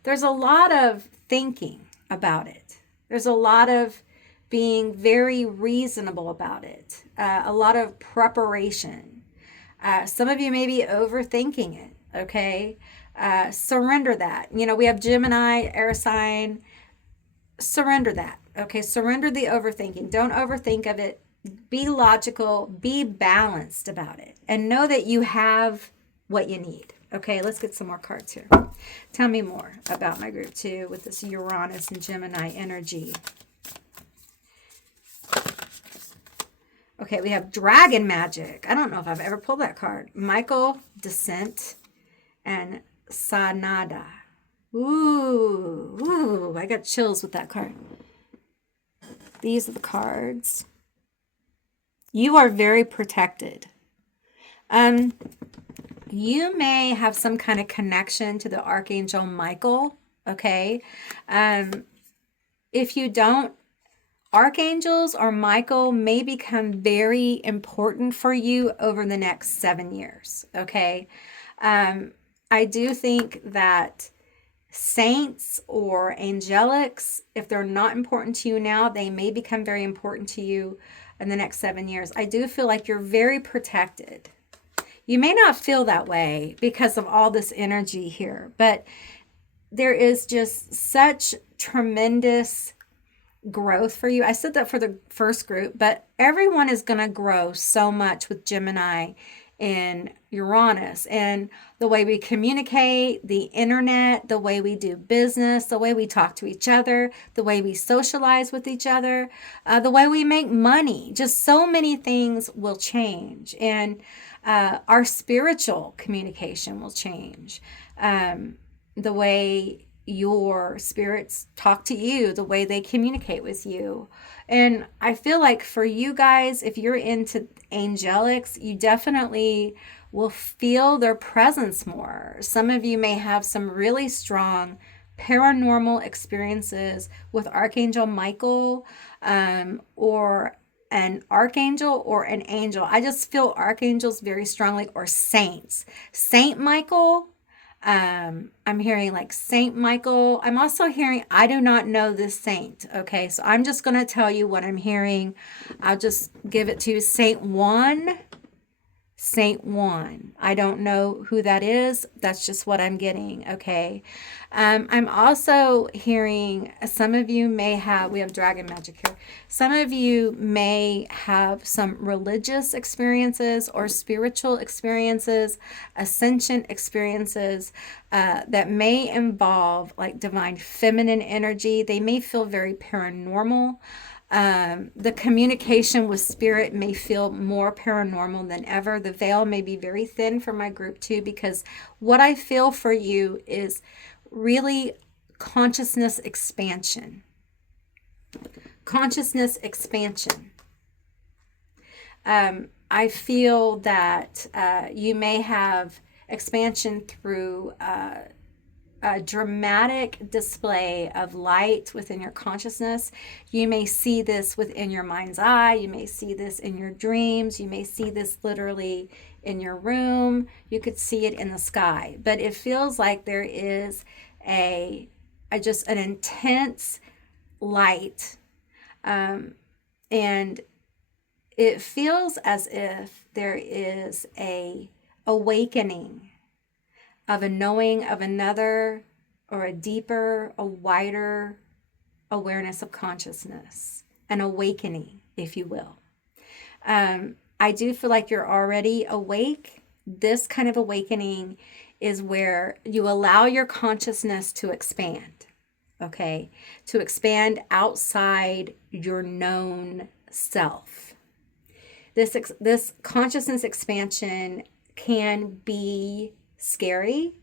There's a lot of thinking about it. There's a lot of being very reasonable about it. A lot of preparation. Some of you may be overthinking it, okay? Surrender that. We have Gemini, air sign. Surrender that, okay? Surrender the overthinking. Don't overthink of it. Be logical. Be balanced about it. And know that you have what you need. Okay, let's get some more cards here. Tell me more about my group 2 with this Uranus and Gemini energy. Okay, we have Dragon Magic. I don't know if I've ever pulled that card. Michael, Descent, and Sanada. Ooh, I got chills with that card. These are the cards. You are very protected. You may have some kind of connection to the Archangel Michael, okay? If you don't, Archangels or Michael may become very important for you over the next 7 years, okay? I do think that saints or angelics, if they're not important to you now, they may become very important to you in the next 7 years. I do feel like you're very protected. You may not feel that way because of all this energy here, but there is just such tremendous growth for you. I said that for the first group, but everyone is going to grow so much with Gemini and Uranus, and the way we communicate, the internet, the way we do business, the way we talk to each other, the way we socialize with each other, the way we make money. Just so many things will change, and our spiritual communication will change. The way your spirits talk to you, the way they communicate with you. And I feel like for you guys, if you're into angelics, you definitely will feel their presence more. Some of you may have some really strong paranormal experiences with Archangel Michael, or an archangel or an angel. I just feel archangels very strongly, or saints. Saint Michael, I'm hearing like Saint Michael. I'm also hearing, I do not know this saint. Okay, so I'm just going to tell you what I'm hearing. I'll just give it to you. Saint Juan. Saint Juan. I don't know who that is. That's just what I'm getting. Okay. I'm also hearing some of you may have, we have Dragon Magic here. Some of you may have some religious experiences or spiritual experiences, ascension experiences that may involve like divine feminine energy. They may feel very paranormal. The communication with spirit may feel more paranormal than ever. The veil may be very thin for my group too, because what I feel for you is really consciousness expansion. Consciousness expansion. I feel that you may have expansion through a dramatic display of light within your consciousness. You may see this within your mind's eye. You may see this in your dreams. You may see this literally in your room. You could see it in the sky. But it feels like there is just an intense light. And it feels as if there is a awakening of a knowing of another, or a deeper, a wider awareness of consciousness, an awakening, if you will. I do feel like you're already awake. This kind of awakening is where you allow your consciousness to expand, okay? To expand outside your known self. This consciousness expansion can be scary,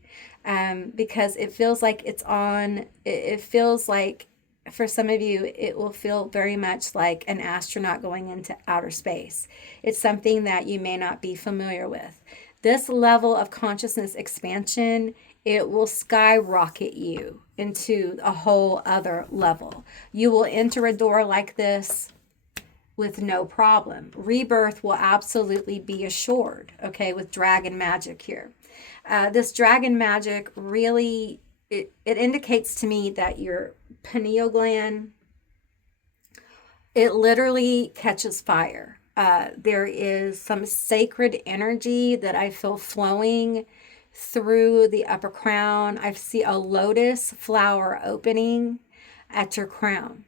because it feels like it feels like, for some of you, it will feel very much like an astronaut going into outer space. It's something that you may not be familiar with. This level of consciousness expansion, it will skyrocket you into a whole other level. You will enter a door like this with no problem. Rebirth will absolutely be assured, okay, with dragon magic here. This dragon magic really, it indicates to me that your pineal gland, it literally catches fire. There is some sacred energy that I feel flowing through the upper crown. I see a lotus flower opening at your crown.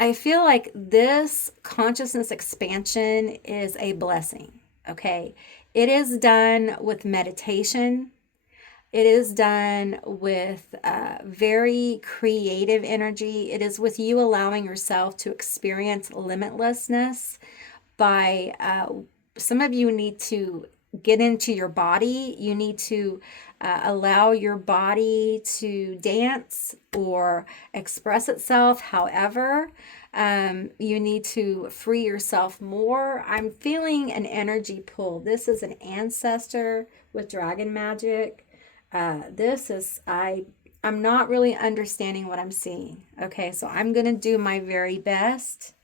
I feel like this consciousness expansion is a blessing, okay? It is done with meditation. It is done with very creative energy. It is with you allowing yourself to experience limitlessness by, some of you need to get into your body. You need to allow your body to dance or express itself. However, you need to free yourself more. I'm feeling an energy pull. This is an ancestor with dragon magic. I'm not really understanding what I'm seeing. Okay, so I'm going to do my very best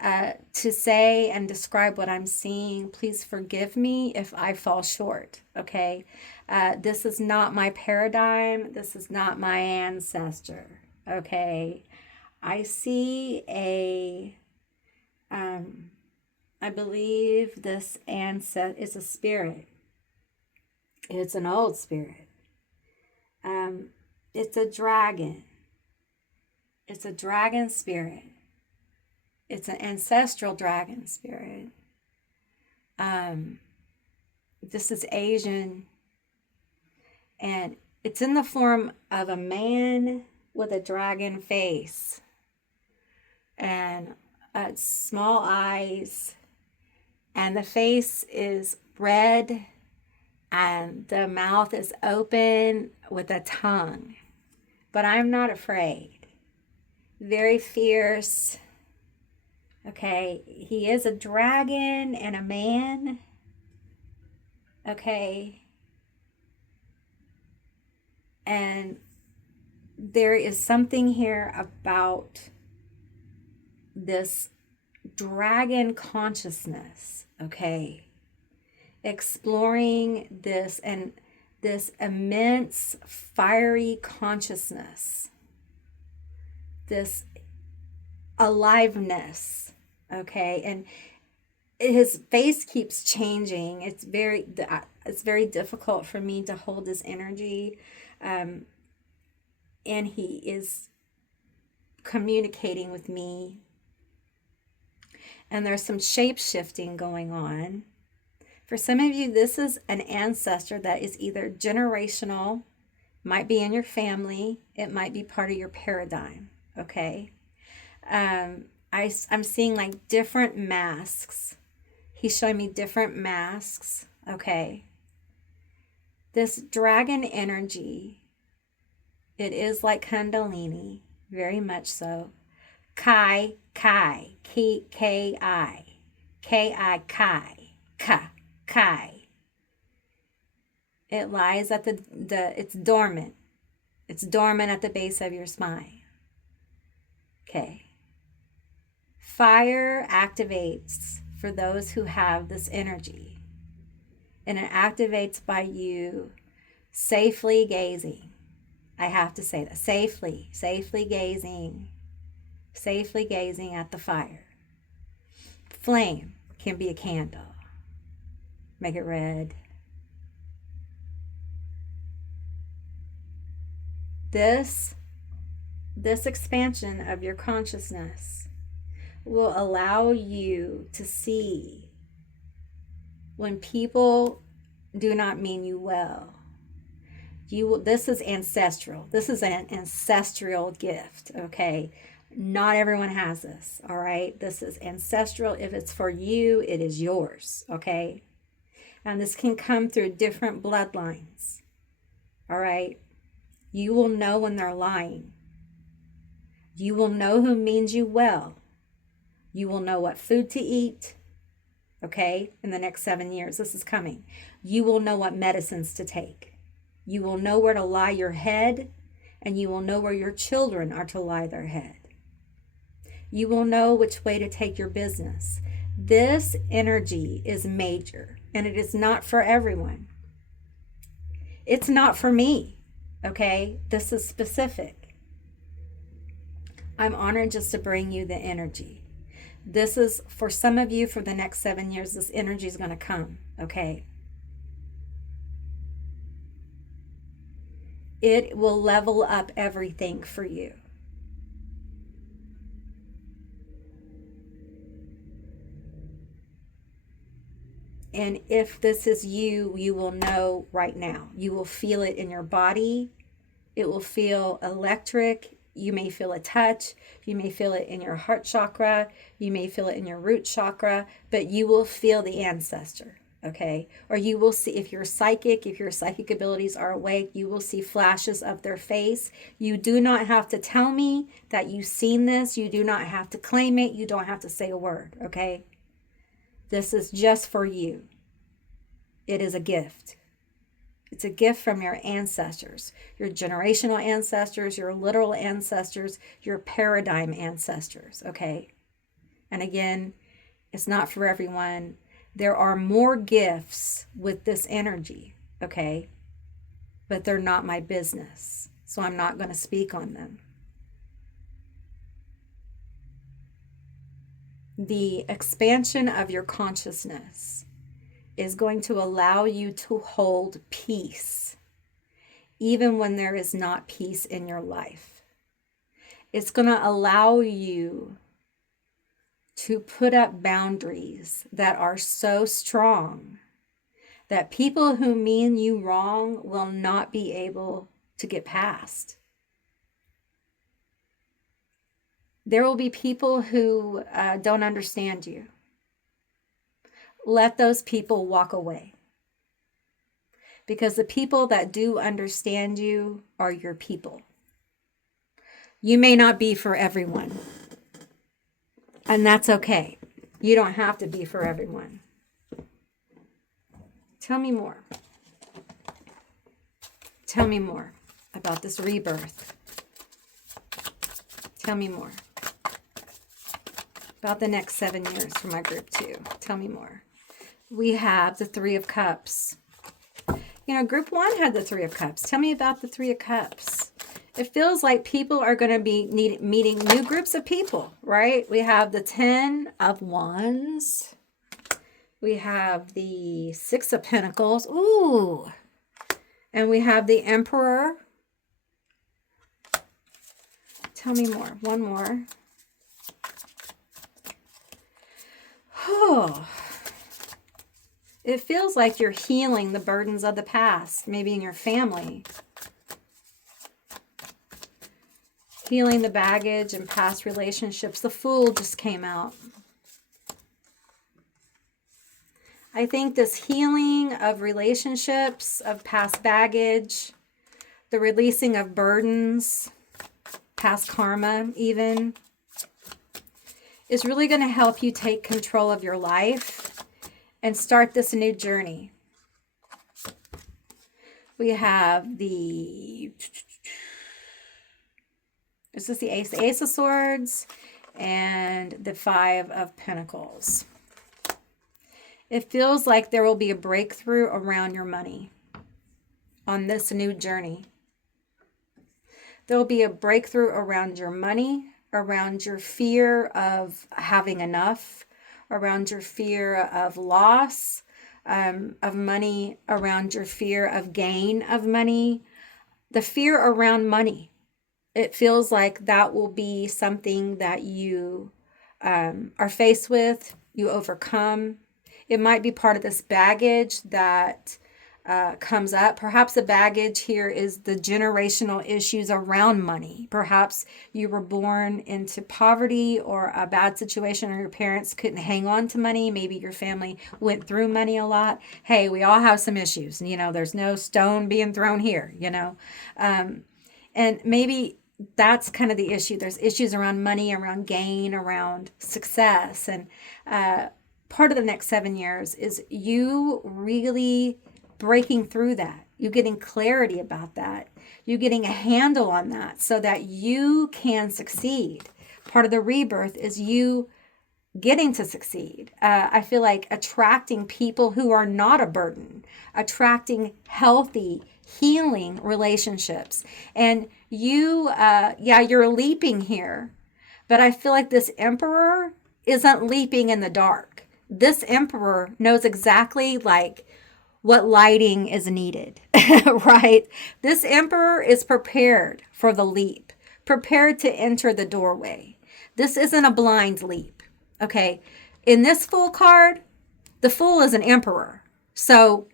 to say and describe what I'm seeing. Please forgive me if I fall short. Okay, this is not my paradigm. This is not my ancestor. Okay, I see I believe this ancestor is a spirit. It's an old spirit. It's a dragon. It's a dragon spirit. It's an ancestral dragon spirit. This is Asian. And it's in the form of a man with a dragon face. And small eyes. And the face is red. And the mouth is open with a tongue. But I'm not afraid. Very fierce. Okay, he is a dragon and a man. Okay. And there is something here about this dragon consciousness, okay? Exploring this and this immense fiery consciousness, this aliveness, okay? And his face keeps changing. It's very difficult for me to hold his energy, and he is communicating with me, and there's some shape shifting going on. For some of you, this is an ancestor that is either generational, might be in your family, it might be part of your paradigm, okay? I'm seeing like different masks. He's showing me different masks, okay? This dragon energy, it is like Kundalini, very much so. Kai, K-I, K-I, Kai, Kai. It lies at it's dormant. It's dormant at the base of your spine. Okay. Fire activates for those who have this energy. And it activates by you safely gazing. I have to say that. Safely gazing at the fire. Flame can be a candle. Make it red. This expansion of your consciousness will allow you to see when people do not mean you well. This is ancestral. This is an ancestral gift, okay? Not everyone has this, all right? This is ancestral. If it's for you, it is yours, okay? And this can come through different bloodlines, all right? You will know when they're lying. You will know who means you well. You will know what food to eat, okay, in the next 7 years. This is coming. You will know what medicines to take. You will know where to lie your head, and you will know where your children are to lie their head. You will know which way to take your business. This energy is major, and it is not for everyone. It's not for me, okay? This is specific. I'm honored just to bring you the energy. This is for some of you for the next 7 years. This energy is going to come, okay? It will level up everything for you. And if this is you, you will know right now. You will feel it in your body. It will feel electric. You may feel a touch. You may feel it in your heart chakra. You may feel it in your root chakra, but you will feel the ancestor, okay? Or you will see, if your psychic abilities are awake, you will see flashes of their face. You do not have to tell me that you've seen this. You do not have to claim it. You don't have to say a word, okay? This is just for you. It is a gift. It's a gift from your ancestors, your generational ancestors, your literal ancestors, your paradigm ancestors, okay? And again, it's not for everyone. There are more gifts with this energy, okay? But they're not my business, so I'm not going to speak on them. The expansion of your consciousness is going to allow you to hold peace, even when there is not peace in your life. It's going to allow you to put up boundaries that are so strong that people who mean you wrong will not be able to get past. There will be people who don't understand you. Let those people walk away. Because the people that do understand you are your people. You may not be for everyone. And that's okay. You don't have to be for everyone. Tell me more. Tell me more about this rebirth. Tell me more about the next 7 years for my group 2. Tell me more. We have the 3 of Cups. You know, group 1 had the 3 of Cups. Tell me about the 3 of Cups. It feels like people are going to be meeting new groups of people, right? We have the 10 of Wands. We have the 6 of Pentacles. Ooh. And we have the Emperor. Tell me more. One more. Oh. It feels like you're healing the burdens of the past, maybe in your family. Healing the baggage and past relationships. The Fool just came out. I think this healing of relationships, of past baggage, the releasing of burdens, past karma even, is really going to help you take control of your life and start this new journey. We have the, this is the Ace of Swords, and the 5 of Pentacles. It feels like there will be a breakthrough around your money on this new journey. There will be a breakthrough around your money, around your fear of having enough, around your fear of loss of money, around your fear of gain of money, the fear around money. It feels like that will be something that you are faced with, you overcome. It might be part of this baggage that comes up. Perhaps the baggage here is the generational issues around money. Perhaps you were born into poverty or a bad situation, or your parents couldn't hang on to money. Maybe your family went through money a lot. Hey, we all have some issues. You know, there's no stone being thrown here, you know. And maybe that's kind of the issue. There's issues around money, around gain, around success. And part of the next 7 years is you really breaking through that, you getting clarity about that, you getting a handle on that so that you can succeed. Part of the rebirth is you getting to succeed. I feel like attracting people who are not a burden, attracting healthy, healing relationships. And you, you're leaping here, but I feel like this emperor isn't leaping in the dark. This emperor knows exactly like what lighting is needed, right? This emperor is prepared for the leap, prepared to enter the doorway. This isn't a blind leap, okay? In this Fool card, the Fool is an emperor. So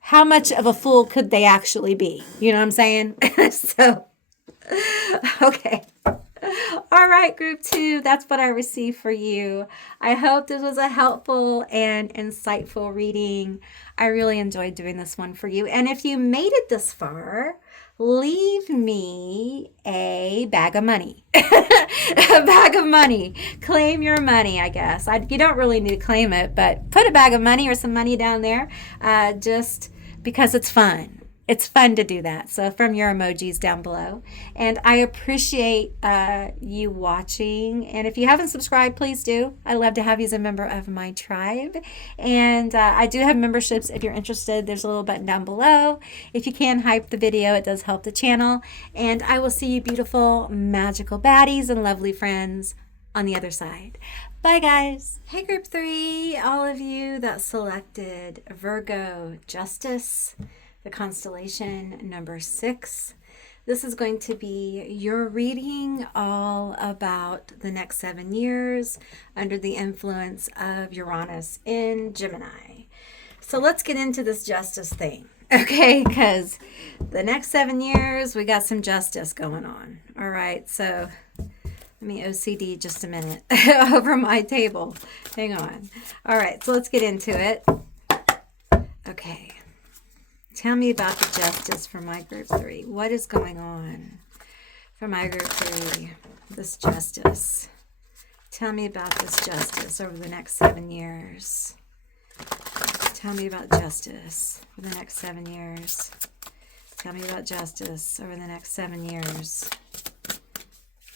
how much of a fool could they actually be? You know what I'm saying? So, okay. All right, group 2, that's what I received for you. I hope this was a helpful and insightful reading. I really enjoyed doing this one for you. And if you made it this far, leave me a bag of money. A bag of money. Claim your money, I guess. You don't really need to claim it, but put a bag of money or some money down there just because it's fun. It's fun to do that. So from your emojis down below. And I appreciate you watching. And if you haven't subscribed, please do. I'd love to have you as a member of my tribe. And I do have memberships if you're interested. There's a little button down below. If you can hype the video, it does help the channel. And I will see you beautiful, magical baddies and lovely friends on the other side. Bye, guys. Hey, group 3, all of you that selected Virgo Justice, the constellation number 6. This is going to be your reading all about the next 7 years under the influence of Uranus in Gemini. So let's get into this justice thing, okay? Because the next 7 years, we got some justice going on. All right, so let me OCD just a minute over my table. Hang on. All right, so let's get into it. Okay. Tell me about the justice for my group 3. What is going on for my group 3? This justice. Tell me about this justice over the next 7 years. Tell me about justice for the next 7 years. Tell me about justice over the next 7 years.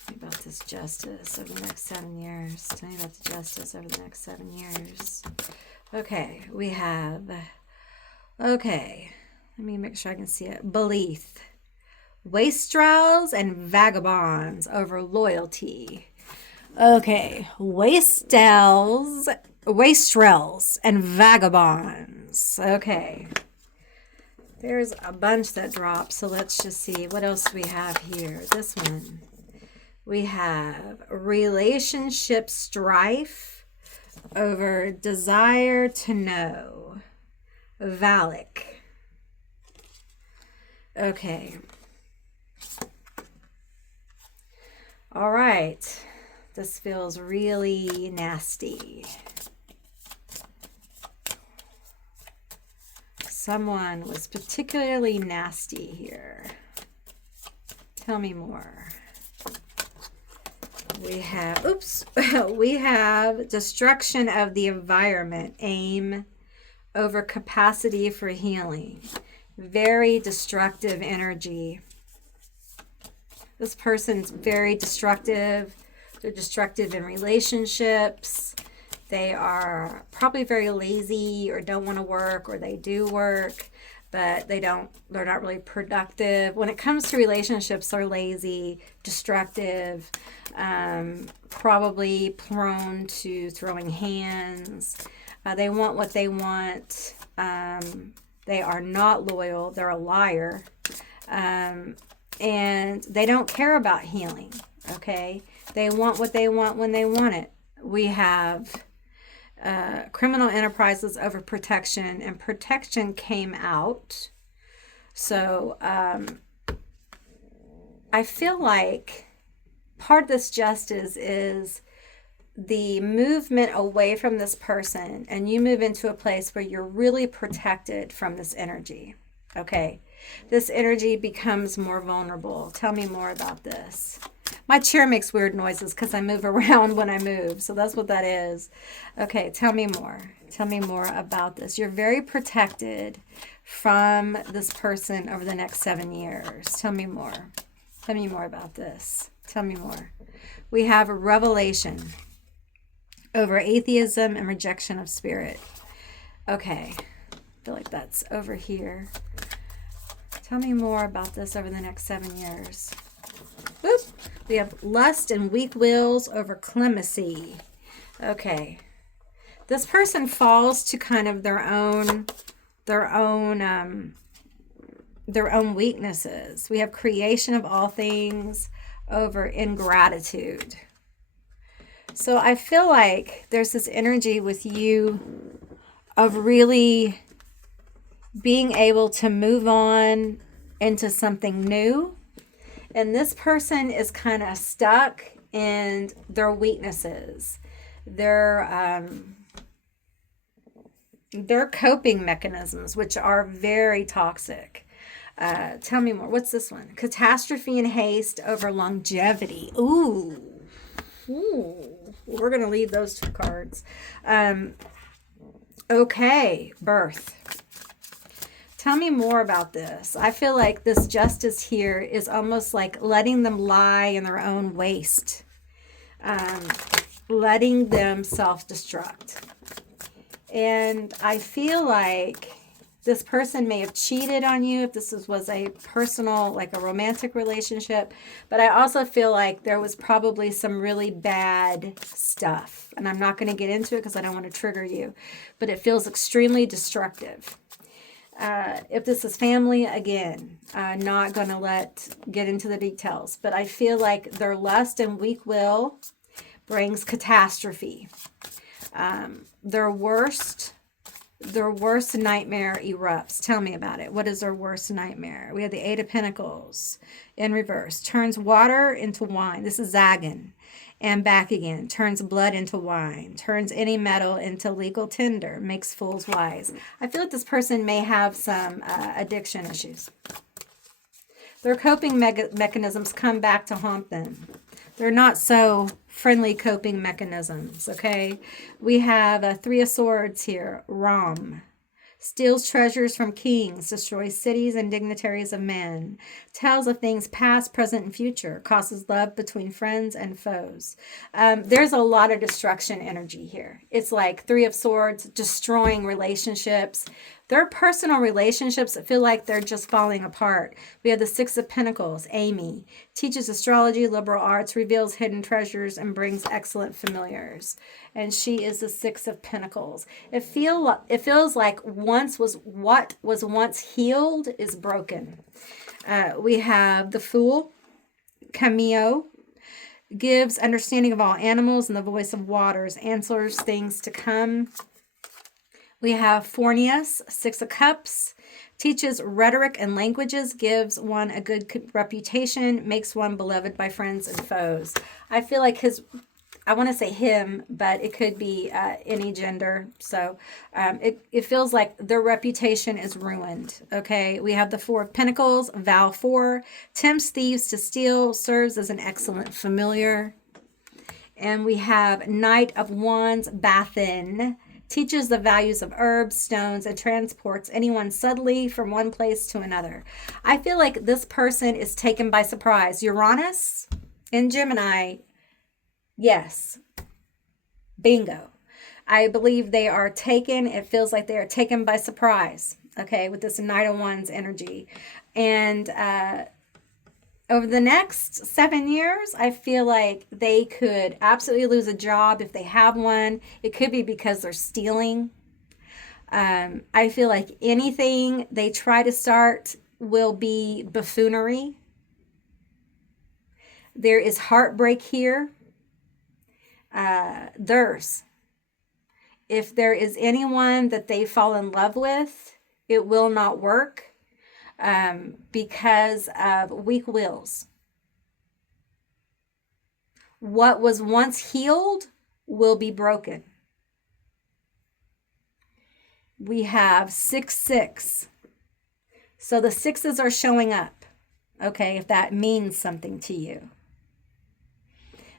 Tell me about this justice over the next 7 years. Tell me about the justice over the next 7 years. Okay, we have... Okay. Let me make sure I can see it. Belief. Wastrels and vagabonds over loyalty. Okay. Wastrels and vagabonds. Okay. There's a bunch that dropped, so let's just see. What else do we have here? This one. We have relationship strife over desire to know. Valak. Okay. All right. This feels really nasty. Someone was particularly nasty here. Tell me more. We have, we have destruction of the environment, aim over capacity for healing. Very destructive energy. This person's very destructive. They're destructive in relationships. They are probably very lazy or don't want to work, or they do work, but they're not really productive. When it comes to relationships, they're lazy, destructive, probably prone to throwing hands. They want what they want. They are not loyal. They're a liar. And they don't care about healing. Okay? They want what they want when they want it. We have criminal enterprises over protection, and protection came out. So I feel like part of this justice is the movement away from this person, and you move into a place where you're really protected from this energy. Okay, this energy becomes more vulnerable. Tell me more about this. My chair makes weird noises because I move around when I move. So that's what that is. Okay, tell me more. Tell me more about this. You're very protected from this person over the next 7 years. Tell me more. Tell me more about this. Tell me more. We have a revelation over atheism and rejection of spirit. Okay, I feel like that's over here. Tell me more about this over the next 7 years. Boop. We have lust and weak wills over clemency. Okay. This person falls to kind of their own weaknesses. We have creation of all things over ingratitude. So I feel like there's this energy with you of really being able to move on into something new. And this person is kind of stuck in their weaknesses, their coping mechanisms, which are very toxic. Tell me more. What's this one? Catastrophe and haste over longevity. Ooh. We're going to leave those two cards. Okay. Birth. Tell me more about this. I feel like this justice here is almost like letting them lie in their own waste. Letting them self-destruct. And I feel like this person may have cheated on you if this was a personal, like a romantic relationship. But I also feel like there was probably some really bad stuff. And I'm not going to get into it because I don't want to trigger you. But it feels extremely destructive. If this is family, again, not going to get into the details. But I feel like their lust and weak will brings catastrophe. Their worst nightmare erupts. Tell me about it. What is their worst nightmare? We have the Eight of Pentacles in reverse. Turns water into wine. This is Zagan. And back again. Turns blood into wine. Turns any metal into legal tinder. Makes fools wise. I feel like this person may have some addiction issues. Their coping mechanisms come back to haunt them. They're not so friendly coping mechanisms, okay? We have a Three of Swords here. Ram. Steals treasures from kings, destroys cities and dignitaries of men, tells of things past, present, and future, causes love between friends and foes. There's a lot of destruction energy here. It's like Three of Swords, destroying relationships. There are personal relationships that feel like they're just falling apart. We have the Six of Pentacles, Amy. Teaches astrology, liberal arts, reveals hidden treasures, and brings excellent familiars. And she is the Six of Pentacles. It feels like what was once healed is broken. We have the Fool, Cameo. Gives understanding of all animals and the voice of waters. Answers things to come. We have Fornius, Six of Cups, teaches rhetoric and languages, gives one a good reputation, makes one beloved by friends and foes. I feel like I want to say him, but it could be any gender. So it feels like their reputation is ruined. Okay, we have the Four of Pentacles, Vow 4, tempts thieves to steal, serves as an excellent familiar. And we have Knight of Wands, Bathin. Teaches the values of herbs, stones, and transports anyone subtly from one place to another. I feel like this person is taken by surprise. Uranus in Gemini, yes, bingo. I believe they are taken. It feels like they are taken by surprise, okay, with this Knight of Wands energy. And over the next 7 years, I feel like they could absolutely lose a job if they have one. It could be because they're stealing. I feel like anything they try to start will be buffoonery. There is heartbreak here. Theirs. If there is anyone that they fall in love with, it will not work because of weak wills. What was once healed will be broken. We have 6-6. So the sixes are showing up, okay, if that means something to you.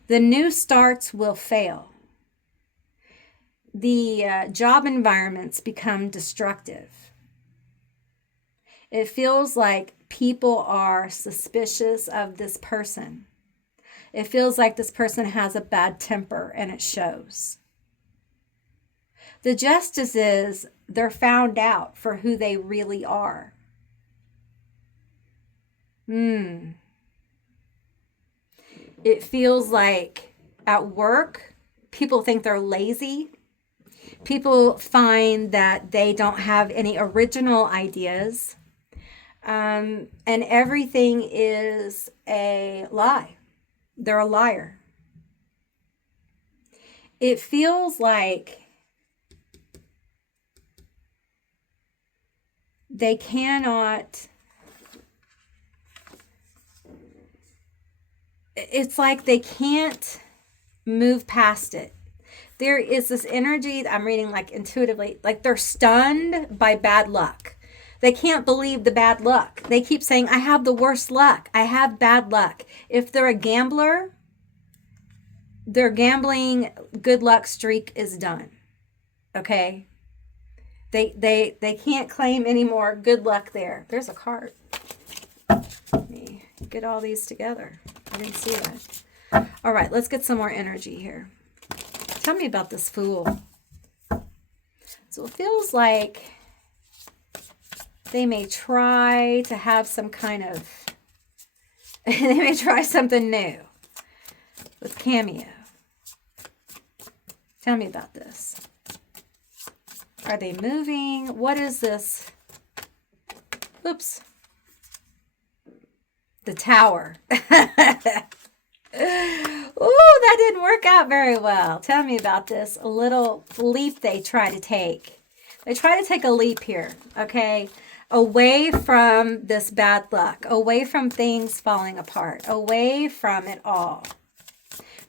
The new starts will fail. The job environments become destructive. It feels like people are suspicious of this person. It feels like this person has a bad temper, and it shows. The justice is they're found out for who they really are. It feels like at work, people think they're lazy. People find that they don't have any original ideas. And everything is a lie. They're a liar. It feels like they cannot, it's like they can't move past it. There is this energy that I'm reading like intuitively, like they're stunned by bad luck. They can't believe the bad luck. They keep saying, I have the worst luck. I have bad luck. If they're a gambler, their gambling good luck streak is done. Okay? They can't claim any more good luck there. There's a card. Let me get all these together. I didn't see that. All right, let's get some more energy here. Tell me about this Fool. So it feels like they may try to have some kind of, they may try something new with Cameo. Tell me about this. Are they moving? What is this? Oops. The Tower. Ooh, that didn't work out very well. Tell me about this little leap they try to take. They try to take a leap here, okay? Away from this bad luck, away from things falling apart, away from it all.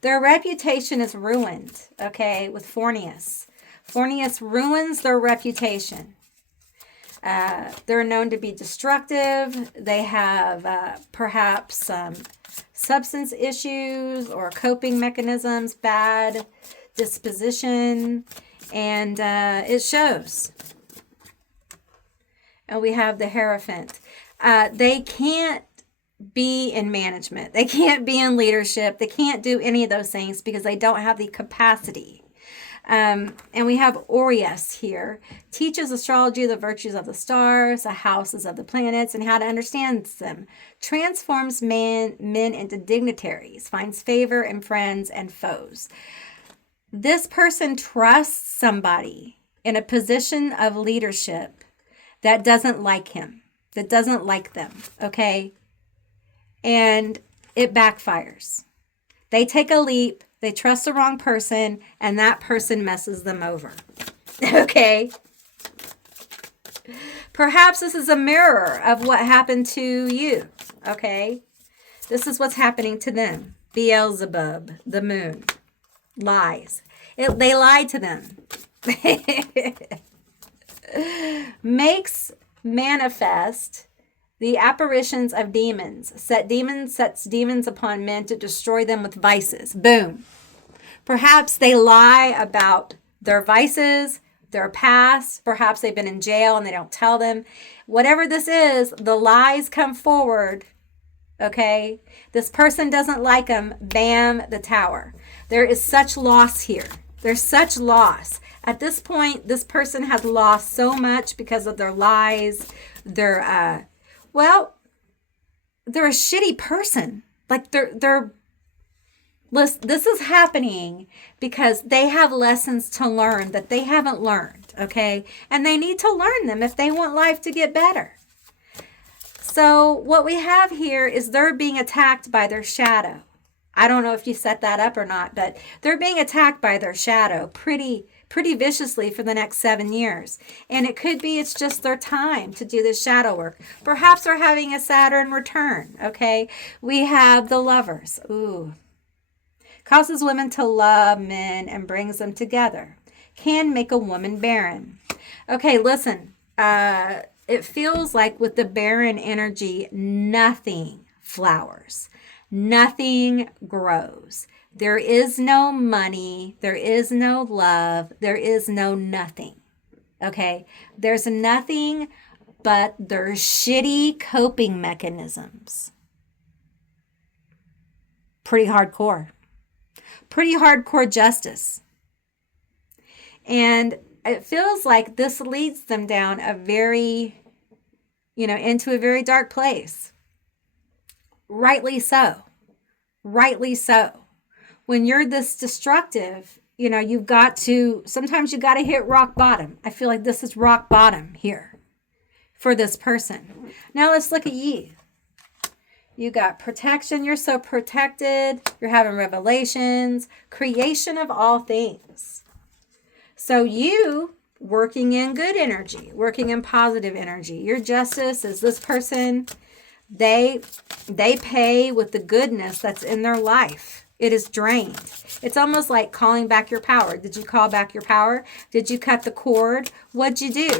Their reputation is ruined, okay, with Fornius. Fornius ruins their reputation. They're known to be destructive. They have perhaps some substance issues or coping mechanisms, bad disposition, and it shows. And we have the Hierophant. They can't be in management. They can't be in leadership. They can't do any of those things because they don't have the capacity. And we have Orius here. Teaches astrology, the virtues of the stars, the houses of the planets, and how to understand them. Transforms men into dignitaries. Finds favor in friends and foes. This person trusts somebody in a position of leadership that doesn't like him, that doesn't like them, okay? And it backfires. They take a leap. They trust the wrong person, and that person messes them over. Okay? Perhaps this is a mirror of what happened to you. Okay? This is what's happening to them. Beelzebub, the moon, lies. They lied to them. Makes manifest the apparitions of demons. Sets demons upon men to destroy them with vices. Boom. Perhaps they lie about their vices, their past. Perhaps they've been in jail and they don't tell them. Whatever this is, the lies come forward. Okay? This person doesn't like them. Bam, the Tower. There is such loss here. There's such loss. At this point, this person has lost so much because of their lies. They're, they're a shitty person. Like this is happening because they have lessons to learn that they haven't learned, okay? And they need to learn them if they want life to get better. So what we have here is they're being attacked by their shadow. I don't know if you set that up or not, but they're being attacked by their shadow pretty viciously for the next 7 years. And it could be it's just their time to do this shadow work. Perhaps they're having a Saturn return, okay? We have the Lovers. Ooh. Causes women to love men and brings them together. Can make a woman barren. Okay, listen. It feels like with the barren energy, nothing flowers. Nothing grows. There is no money. There is no love. There is no nothing. Okay? There's nothing but their shitty coping mechanisms. Pretty hardcore. Pretty hardcore justice. And it feels like this leads them down a very, into a very dark place. Rightly so. Rightly so. When you're this destructive, sometimes you got to hit rock bottom. I feel like this is rock bottom here for this person. Now let's look at you. You got protection. You're so protected. You're having revelations, creation of all things. So you working in good energy, working in positive energy. Your justice is this person. They pay with the goodness that's in their life. It is drained. It's almost like calling back your power. Did you call back your power? Did you cut the cord? What'd you do?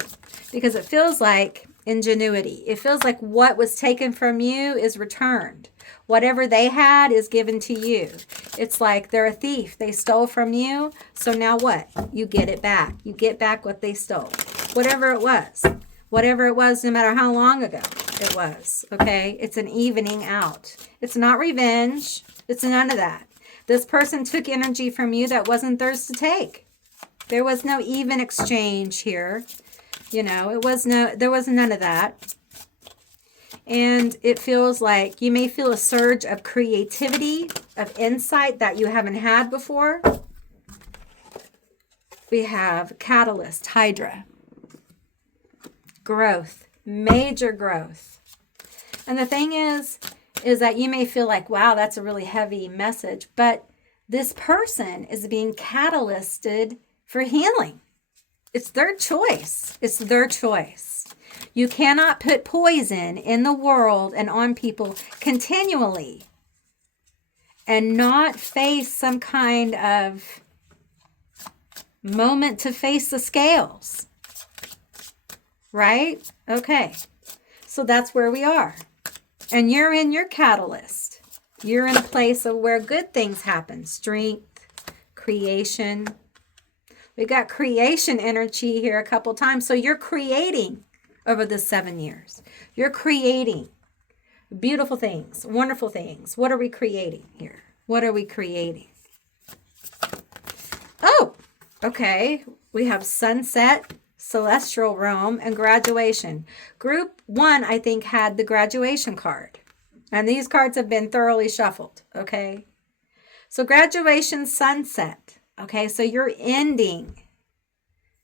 Because it feels like ingenuity. It feels like what was taken from you is returned. Whatever they had is given to you. It's like they're a thief. They stole from you. So now what? You get it back. You get back what they stole. Whatever it was. Whatever it was, no matter how long ago it was. Okay? It's an evening out. It's not revenge. It's none of that. This person took energy from you that wasn't theirs to take. There was no even exchange here. There was none of that. And it feels like you may feel a surge of creativity, of insight that you haven't had before. We have Catalyst, Hydra. Growth, major growth. And the thing is that you may feel like, wow, that's a really heavy message. But this person is being catalysted for healing. It's their choice. It's their choice. You cannot put poison in the world and on people continually and not face some kind of moment to face the scales. Right? Okay. So that's where we are. And you're in your catalyst. You're in a place of where good things happen. Strength, creation. We got creation energy here a couple times. So you're creating over the 7 years. You're creating beautiful things, wonderful things. What are we creating here? What are we creating? Oh, okay. We have sunset, celestial realm, and graduation. Group 1, I think, had the graduation card. And these cards have been thoroughly shuffled, okay? So graduation, sunset. Okay, so you're ending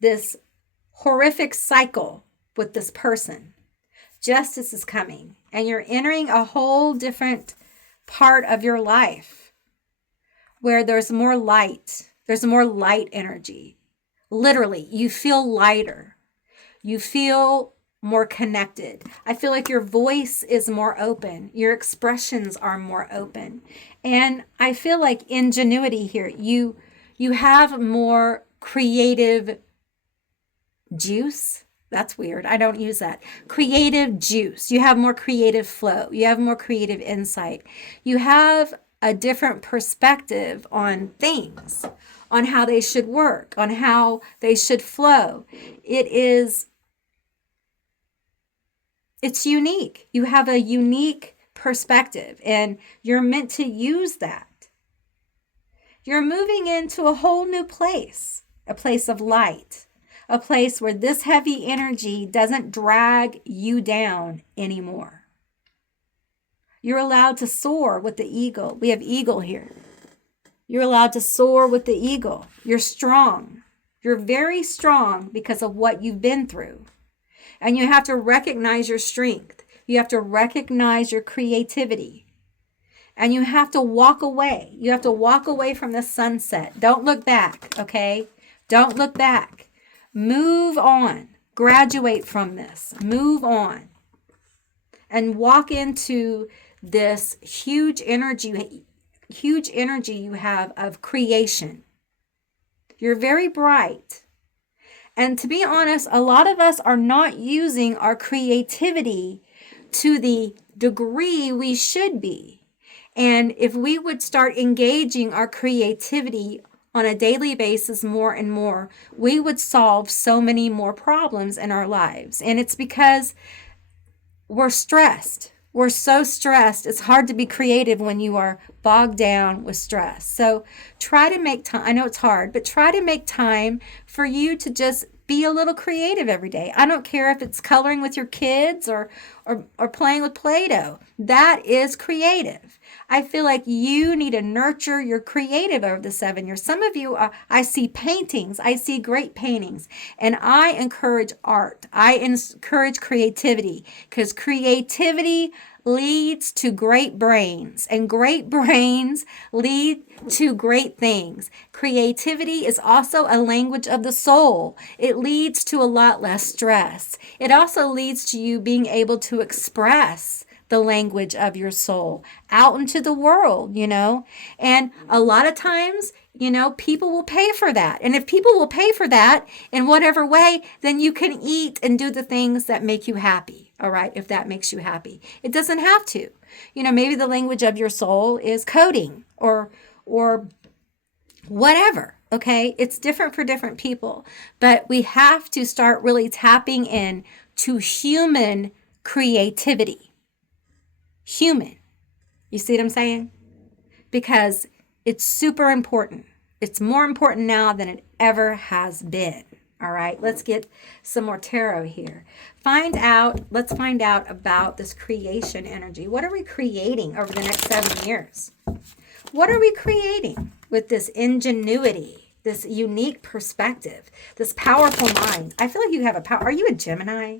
this horrific cycle with this person. Justice is coming, and you're entering a whole different part of your life where there's more light. There's more light energy. Literally, you feel lighter. You feel more connected. I feel like your voice is more open. Your expressions are more open. And I feel like ingenuity here. You have more creative juice. That's weird. I don't use that. Creative juice. You have more creative flow. You have more creative insight. You have a different perspective on things, on how they should work, on how they should flow. It's unique. You have a unique perspective, and you're meant to use that. You're moving into a whole new place, a place of light, a place where this heavy energy doesn't drag you down anymore. You're allowed to soar with the eagle. We have eagle here. You're allowed to soar with the eagle. You're strong. You're very strong because of what you've been through. And you have to recognize your strength. You have to recognize your creativity. And you have to walk away. You have to walk away from the sunset. Don't look back, okay? Don't look back. Move on. Graduate from this. Move on. And walk into this huge energy you have of creation. You're very bright. And to be honest, a lot of us are not using our creativity to the degree we should be. And if we would start engaging our creativity on a daily basis more and more, we would solve so many more problems in our lives. And it's because we're stressed. We're so stressed. It's hard to be creative when you are bogged down with stress. So try to make time. I know it's hard, but try to make time for you to just be a little creative every day. I don't care if it's coloring with your kids or playing with Play-Doh. That is creative. I feel like you need to nurture your creative over the 7 years. Some of you, I see paintings. I see great paintings. And I encourage art. I encourage creativity because creativity leads to great brains, and great brains lead to great things. Creativity is also a language of the soul. It leads to a lot less stress. It also leads to you being able to express the language of your soul out into the world, And a lot of times, people will pay for that. And if people will pay for that in whatever way, then you can eat and do the things that make you happy. All right. If that makes you happy, it doesn't have to, maybe the language of your soul is coding or whatever. Okay. It's different for different people, but we have to start really tapping in to human creativity. Human. You see what I'm saying? Because it's super important. It's more important now than it ever has been. All right, let's get some more tarot here. Let's find out about this creation energy. What are we creating over the next 7 years? What are we creating with this ingenuity, this unique perspective, this powerful mind? I feel like you have a power. Are you a Gemini?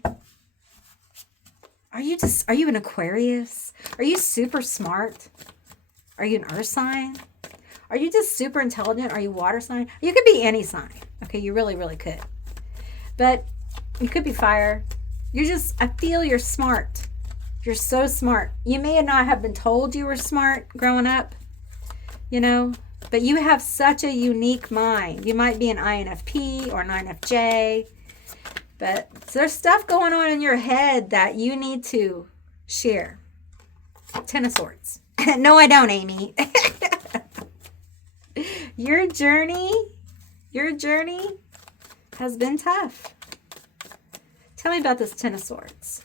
Are you an Aquarius? Are you super smart? Are you an earth sign? Are you just super intelligent? Are you water sign? You could be any sign. Okay, you really, really could. But you could be fire. I feel you're smart. You're so smart. You may not have been told you were smart growing up, but you have such a unique mind. You might be an INFP or an INFJ. But there's stuff going on in your head that you need to share. 10 of Swords. No, I don't, Amy. Your journey has been tough. Tell me about this 10 of Swords.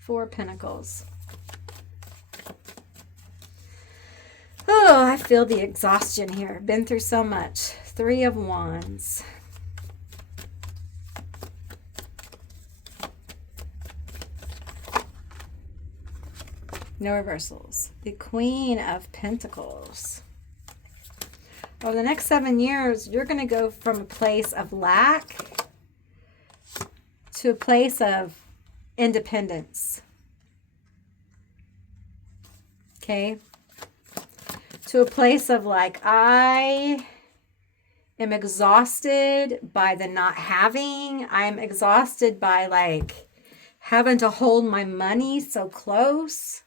4 of Pentacles. Oh, I feel the exhaustion here. Been through so much. 3 of Wands. No reversals. The Queen of Pentacles. Over the next 7 years, you're going to go from a place of lack to a place of independence. Okay? To a place of I am exhausted by the not having. I'm exhausted by having to hold my money so close.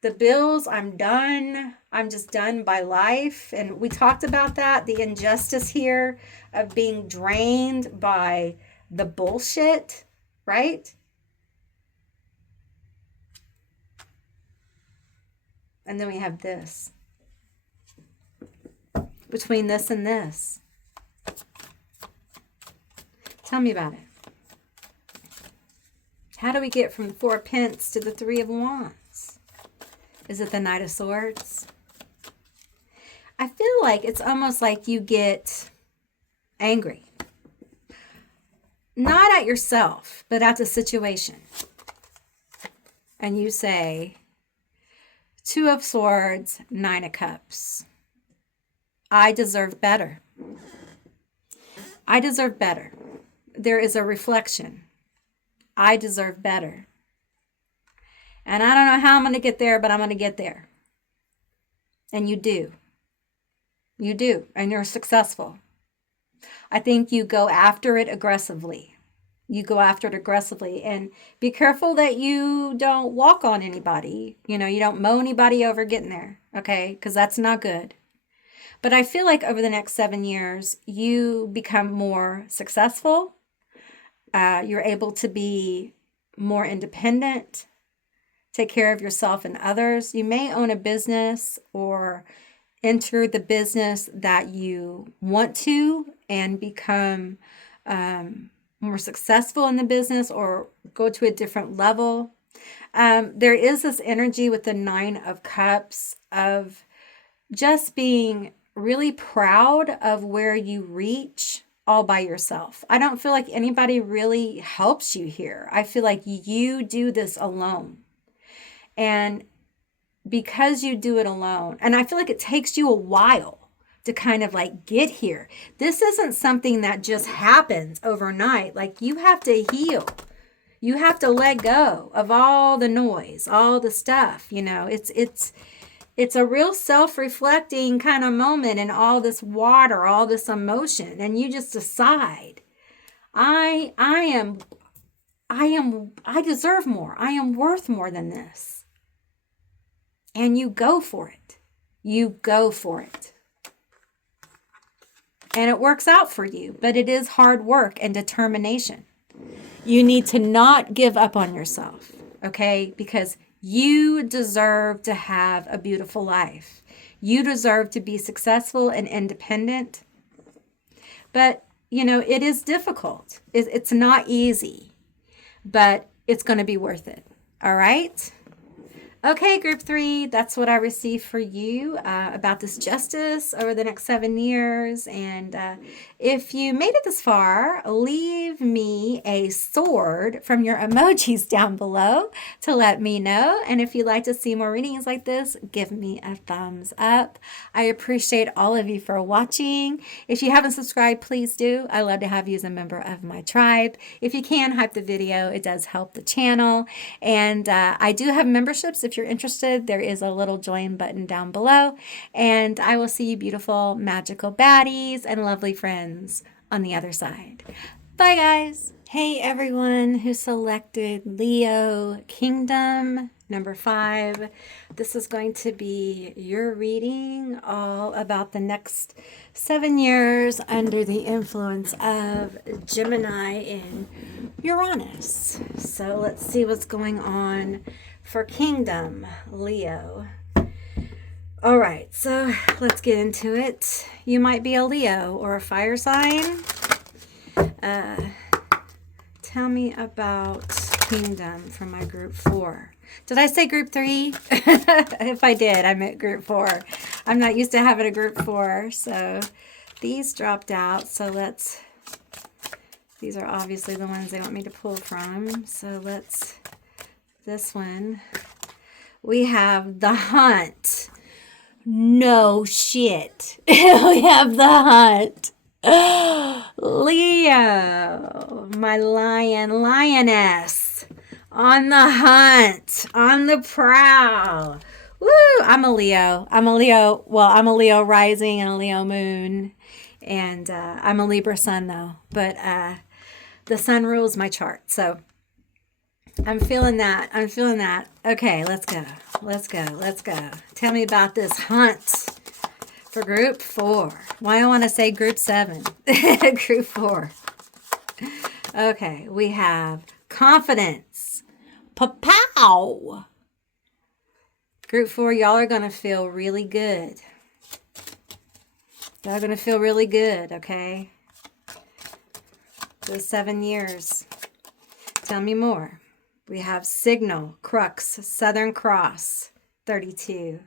The bills, I'm done. I'm just done by life. And we talked about that, the injustice here of being drained by the bullshit, right? And then we have this. Between this and this. Tell me about it. How do we get from the 4 of Pentacles to the 3 of Wands? Is it the Knight of Swords? I feel like it's almost like you get angry. Not at yourself, but at the situation. And you say, Two of Swords, Nine of Cups. I deserve better. I deserve better. There is a reflection. I deserve better. And I don't know how I'm going to get there, but I'm going to get there. And you do. You do. And you're successful. I think you go after it aggressively. You go after it aggressively. And be careful that you don't walk on anybody. You know, you don't mow anybody over getting there. Okay? Because that's not good. But I feel like over the next 7 years, you become more successful. You're able to be more independent. Take care of yourself and others. You may own a business or enter the business that you want to and become more successful in the business or go to a different level. There is this energy with the Nine of Cups of just being really proud of where you reach all by yourself. I don't feel like anybody really helps you here. I feel like you do this alone. And because you do it alone, and I feel like it takes you a while to kind of like get here. This isn't something that just happens overnight. Like you have to heal. You have to let go of all the noise, all the stuff, you know. It's a real self-reflecting kind of moment in all this water, all this emotion, and you just decide, I deserve more. I am worth more than this. And you go for it. You go for it. And it works out for you, but it is hard work and determination. You need to not give up on yourself, okay? Because you deserve to have a beautiful life. You deserve to be successful and independent. But, you know, it is difficult. It's not easy, but it's going to be worth it. All right? Okay, group 3, that's what I received for you about this justice over the next 7 years. And if you made it this far, leave me a sword from your emojis down below to let me know. And if you'd like to see more readings like this, give me a thumbs up. I appreciate all of you for watching. If you haven't subscribed, please do. I love to have you as a member of my tribe. If you can, hype the video. It does help the channel. And I do have memberships. If you're interested, there is a little join button down below. And I will see you beautiful, magical baddies and lovely friends on the other side. Bye, guys. Hey, everyone who selected Leo Kingdom number 5. This is going to be your reading all about the next 7 years under the influence of Gemini and Uranus. So let's see what's going on for Kingdom Leo. All right, so let's get into it. You might be a Leo or a fire sign. Tell me about Kingdom from my group 4. Did I say group 3? If I did, I meant group 4. I'm not used to having a group 4, so these dropped out. So these are obviously the ones they want me to pull from. So this one. We have the Hunt. No shit. We have the Hunt. Leo, my lioness, on the hunt, on the prowl. Woo! I'm a Leo. Well, I'm a Leo rising and a Leo moon. And I'm a Libra sun, though. But the sun rules my chart. So I'm feeling that. Okay, let's go. Tell me about this hunt for group 4. Why I want to say group 7. Group 4. Okay, we have confidence. Pa-pow! Group 4, y'all are going to feel really good. Y'all are going to feel really good, okay? Those 7 years. Tell me more. We have Signal, Crux, Southern Cross. 32.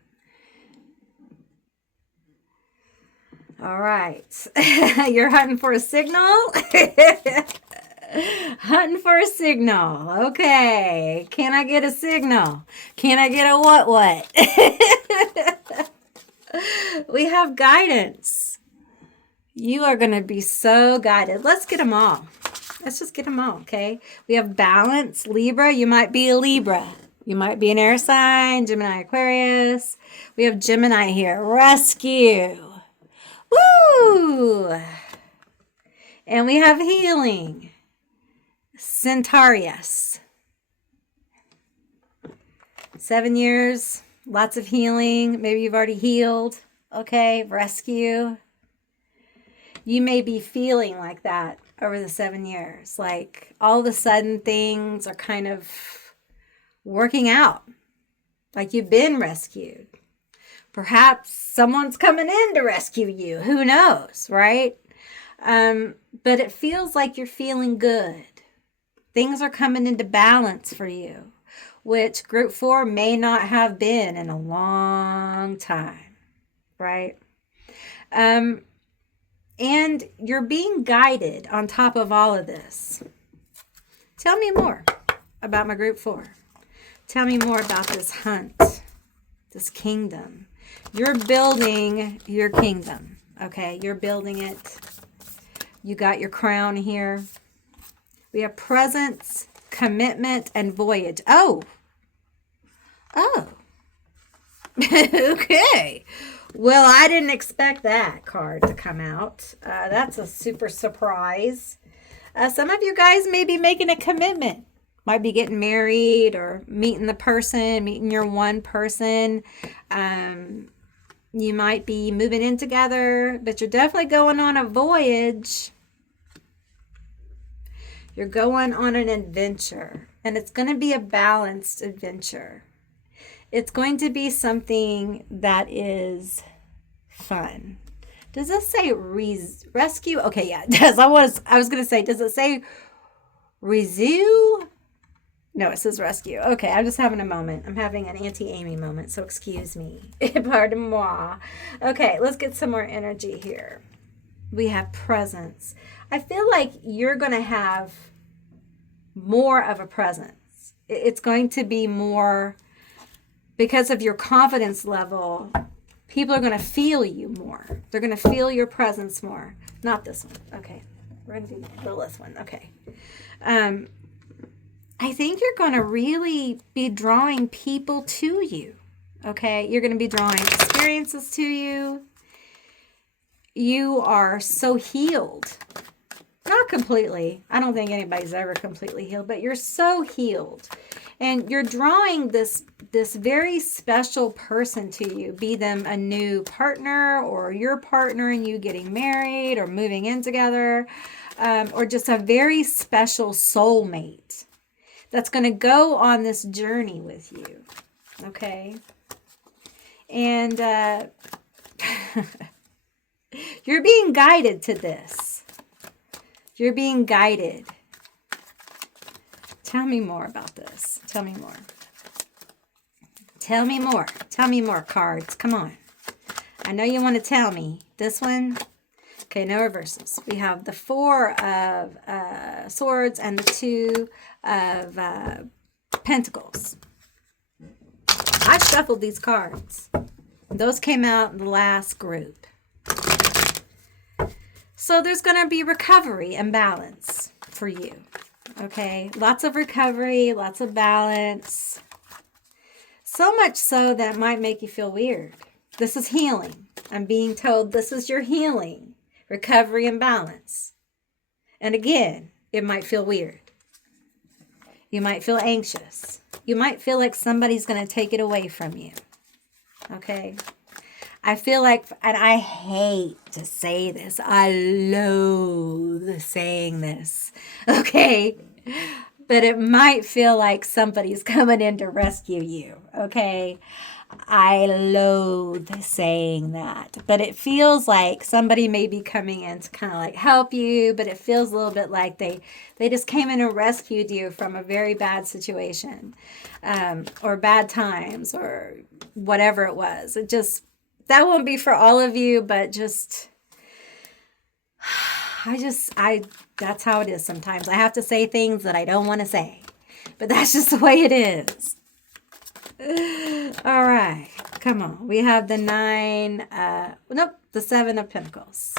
All right. You're hunting for a signal? Hunting for a signal. Okay. Can I get a signal? Can I get a what? We have guidance. You are going to be so guided. Let's get them all. Let's just get them all, okay? We have balance, Libra. You might be a Libra. You might be an air sign, Gemini, Aquarius. We have Gemini here. Rescue. Woo! And we have healing. Centaurus. 7 years, lots of healing. Maybe you've already healed. Okay, rescue. You may be feeling like that over the 7 years. Like all of a sudden things are kind of working out. Like you've been rescued. Perhaps someone's coming in to rescue you. Who knows, right? But it feels like you're feeling good. Things are coming into balance for you, which group 4 may not have been in a long time, right? And you're being guided on top of all of this. Tell me more about my group 4. Tell me more about this hunt, this kingdom. You're building your kingdom, okay? You're building it. You got your crown here. We have presence, commitment, and voyage. Oh. Okay. Well, I didn't expect that card to come out. That's a super surprise. Some of you guys may be making a commitment. Might be getting married or meeting the person, meeting your one person. You might be moving in together, but you're definitely going on a voyage. You're going on an adventure, and it's going to be a balanced adventure. It's going to be something that is fun. Does this say rescue? Okay, yeah, it does. I was going to say, does it say resume? No, it says rescue. Okay, I'm just having a moment. I'm having an Auntie Amy moment, so excuse me. Pardon moi. Okay, let's get some more energy here. We have presence. I feel like you're going to have more of a presence. It's going to be more because of your confidence level. People are going to feel you more. They're going to feel your presence more. Not this one. Okay. We're going to do this one. Okay. I think you're going to really be drawing people to you. Okay. You're going to be drawing experiences to you. You are so healed. Not completely. I don't think anybody's ever completely healed, but you're so healed. And you're drawing this very special person to you, be them a new partner or your partner and you getting married or moving in together, or just a very special soulmate that's going to go on this journey with you. Okay? And you're being guided to this. You're being guided. Tell me more about this. Tell me more. Tell me more. Tell me more, cards. Come on. I know you want to tell me. This one. Okay, no reversals. We have the 4 of swords and the 2 of pentacles. I shuffled these cards. Those came out in the last group. So there's going to be recovery and balance for you. Okay, lots of recovery, lots of balance. So much so that it might make you feel weird. This is healing. I'm being told this is your healing, recovery, and balance. And again, it might feel weird. You might feel anxious. You might feel like somebody's going to take it away from you. Okay? I feel like, and I hate to say this, I loathe saying this, okay? But it might feel like somebody's coming in to rescue you, okay? I loathe saying that, but it feels like somebody may be coming in to kind of like help you, but it feels a little bit like they just came in and rescued you from a very bad situation, or bad times or whatever it was. It just, that won't be for all of you, but just, I that's how it is sometimes. I have to say things that I don't want to say, but that's just the way it is. All right, come on. We have the the 7 of Pentacles.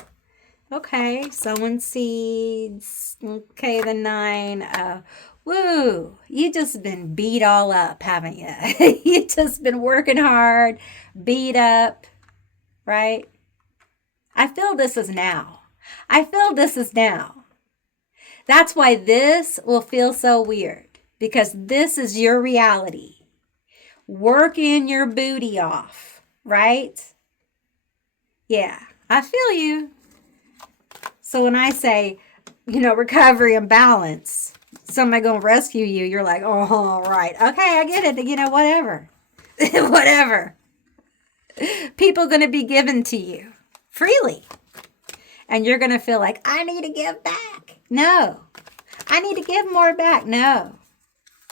Okay, sowing seeds. Okay, the 9. Woo, you just been beat all up, haven't you? You just been working hard, beat up, right? I feel this is now. I feel this is now. That's why this will feel so weird, because this is your reality. Working your booty off, right? Yeah, I feel you. So when I say, recovery and balance, somebody gonna rescue you, you're like, oh, all right. Okay, I get it. Whatever. Whatever. People gonna be given to you freely. And you're gonna feel like, I need to give back. No. I need to give more back. No.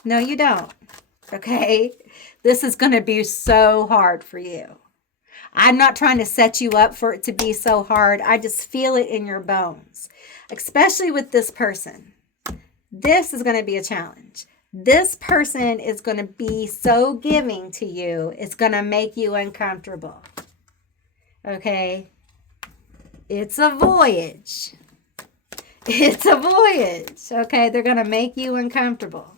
No, you don't. Okay? This is going to be so hard for you. I'm not trying to set you up for it to be so hard. I just feel it in your bones, especially with this person. This is going to be a challenge. This person is going to be so giving to you, it's going to make you uncomfortable. Okay? It's a voyage. It's a voyage. Okay? They're going to make you uncomfortable.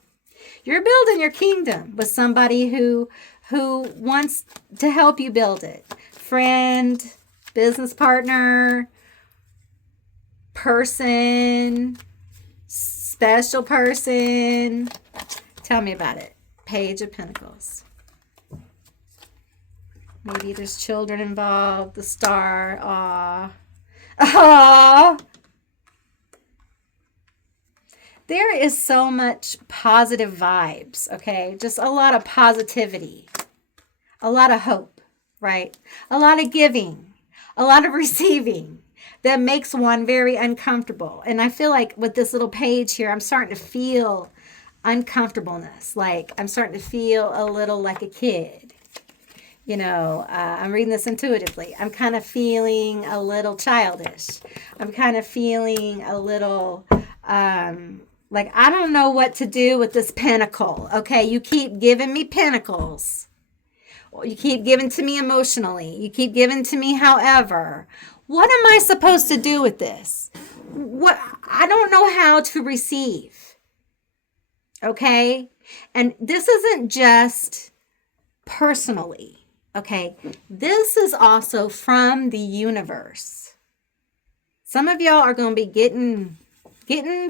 You're building your kingdom with somebody who wants to help you build it. Friend, business partner, person, special person. Tell me about it. Page of Pentacles. Maybe there's children involved. The Star. Aw. Aw. There is so much positive vibes, okay? Just a lot of positivity, a lot of hope, right? A lot of giving, a lot of receiving that makes one very uncomfortable. And I feel like with this little page here, I'm starting to feel uncomfortableness. Like I'm starting to feel a little like a kid. I'm reading this intuitively. I'm kind of feeling a little childish. I'm kind of feeling a little... like, I don't know what to do with this pentacle. Okay, you keep giving me pentacles. You keep giving to me emotionally. You keep giving to me however. What am I supposed to do with this? I don't know how to receive. Okay? And this isn't just personally. Okay? This is also from the universe. Some of y'all are going to be getting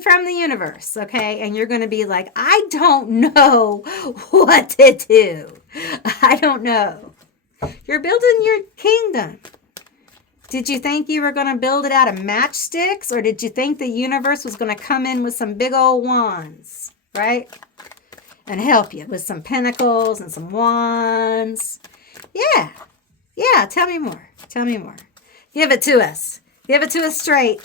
from the universe, okay? And you're going to be like, I don't know what to do. I don't know. You're building your kingdom. Did you think you were going to build it out of matchsticks? Or did you think the universe was going to come in with some big old wands, right? And help you with some pentacles and some wands. Yeah. Yeah, tell me more. Tell me more. Give it to us. Give it to us straight.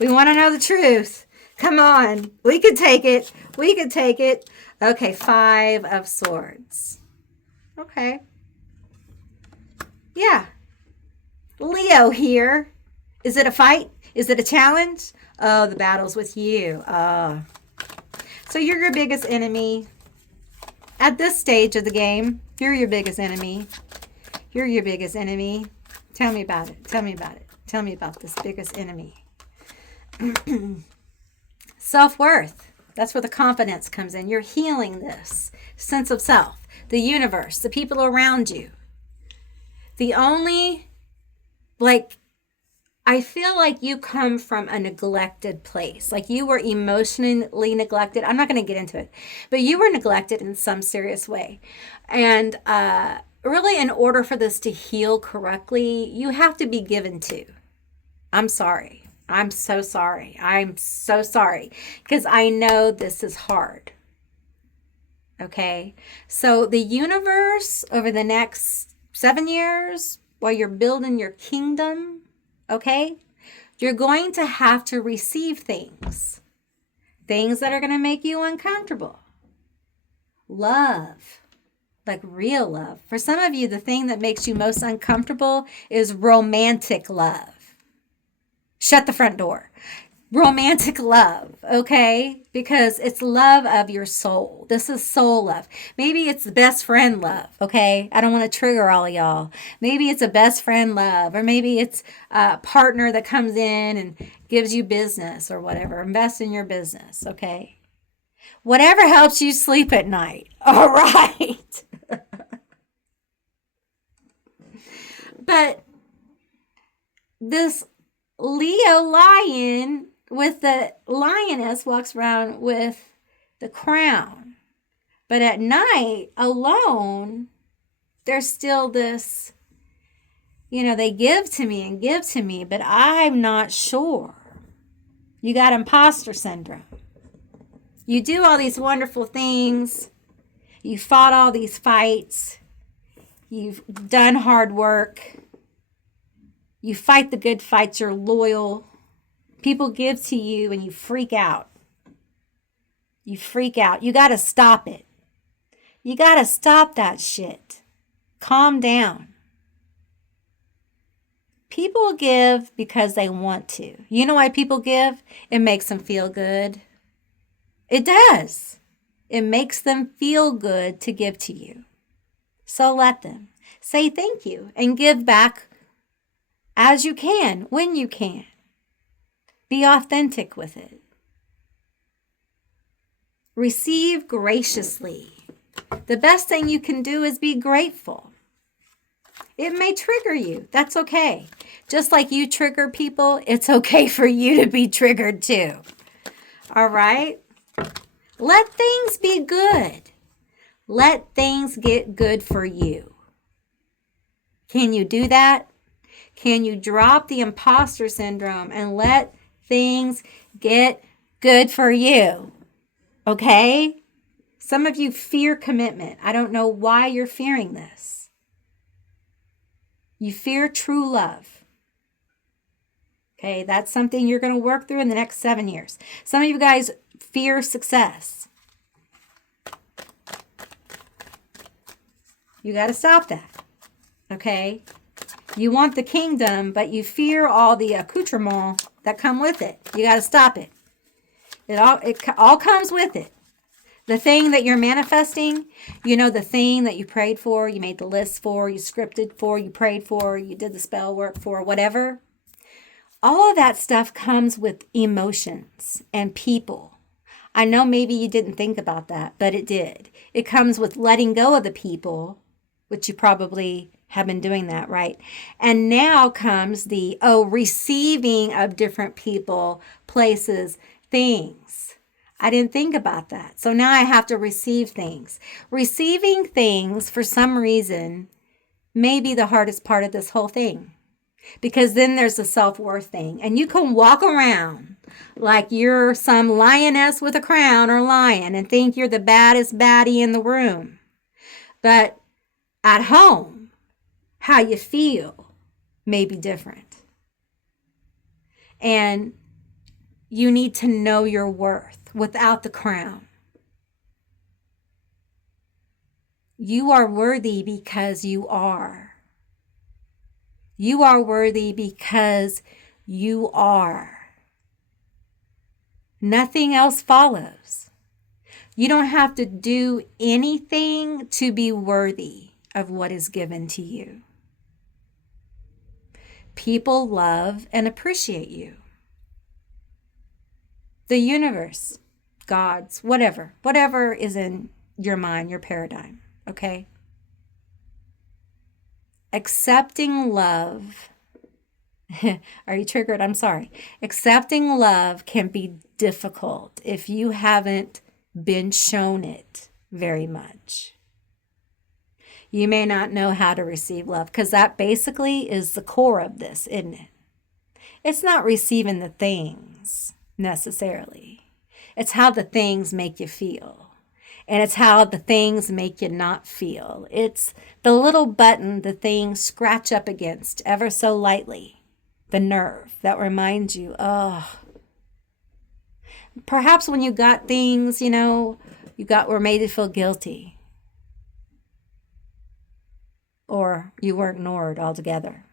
We want to know the truth. Come on. We can take it. We can take it. Okay, 5 of Swords. Okay. Yeah. Leo here. Is it a fight? Is it a challenge? Oh, the battle's with you. So you're your biggest enemy. At this stage of the game, you're your biggest enemy. You're your biggest enemy. Tell me about it. Tell me about it. Tell me about this biggest enemy. Self-worth. That's where the confidence comes in. You're healing this sense of self, the universe, the people around you. The only, I feel like you come from a neglected place. Like you were emotionally neglected. I'm not going to get into it, but you were neglected in some serious way. And really, in order for this to heal correctly, you have to be given to. I'm sorry. I'm so sorry. I'm so sorry. Because I know this is hard. Okay. So the universe over the next 7 years, while you're building your kingdom, okay, you're going to have to receive things that are going to make you uncomfortable. Love, like real love. For some of you, the thing that makes you most uncomfortable is romantic love. Shut the front door. Romantic love, okay? Because it's love of your soul. This is soul love. Maybe it's the best friend love, okay? I don't want to trigger all of y'all. Maybe it's a best friend love, or maybe it's a partner that comes in and gives you business or whatever. Invest in your business, okay? Whatever helps you sleep at night, all right? But this Leo lion with the lioness walks around with the crown. But at night, alone, there's still this, they give to me, but I'm not sure. You got imposter syndrome. You do all these wonderful things. You fought all these fights. You've done hard work. You fight the good fights. You're loyal. People give to you and you freak out. You freak out. You got to stop it. You got to stop that shit. Calm down. People give because they want to. You know why people give? It makes them feel good. It does. It makes them feel good to give to you. So let them. Say thank you and give back as you can, when you can. Be authentic with it. Receive graciously. The best thing you can do is be grateful. It may trigger you. That's okay. Just like you trigger people, it's okay for you to be triggered too. All right? Let things be good. Let things get good for you. Can you do that? Can you drop the imposter syndrome and let things get good for you? Okay? Some of you fear commitment. I don't know why you're fearing this. You fear true love. Okay, that's something you're going to work through in the next 7 years. Some of you guys fear success. You got to stop that. Okay? You want the kingdom, but you fear all the accoutrements that come with it. You got to stop it. It all comes with it. The thing that you're manifesting, the thing that you prayed for, you made the list for, you scripted for, you prayed for, you did the spell work for, whatever. All of that stuff comes with emotions and people. I know maybe you didn't think about that, but it did. It comes with letting go of the people, which you probably have been doing that, right? And now comes the receiving of different people, places, things. I didn't think about that. So now I have to receive things. Receiving things, for some reason, may be the hardest part of this whole thing. Because then there's the self-worth thing. And you can walk around like you're some lioness with a crown or lion and think you're the baddest baddie in the room. But at home, how you feel may be different. And you need to know your worth without the crown. You are worthy because you are. You are worthy because you are. Nothing else follows. You don't have to do anything to be worthy of what is given to you. People love and appreciate you. The universe, gods, whatever is in your mind, your paradigm, okay? Accepting love, are you triggered? I'm sorry. Accepting love can be difficult if you haven't been shown it very much. You may not know how to receive love because that basically is the core of this, isn't it? It's not receiving the things necessarily. It's how the things make you feel. And it's how the things make you not feel. It's the little button the things scratch up against ever so lightly. The nerve that reminds you, oh. Perhaps when you got things, were made to feel guilty. Or you were ignored altogether.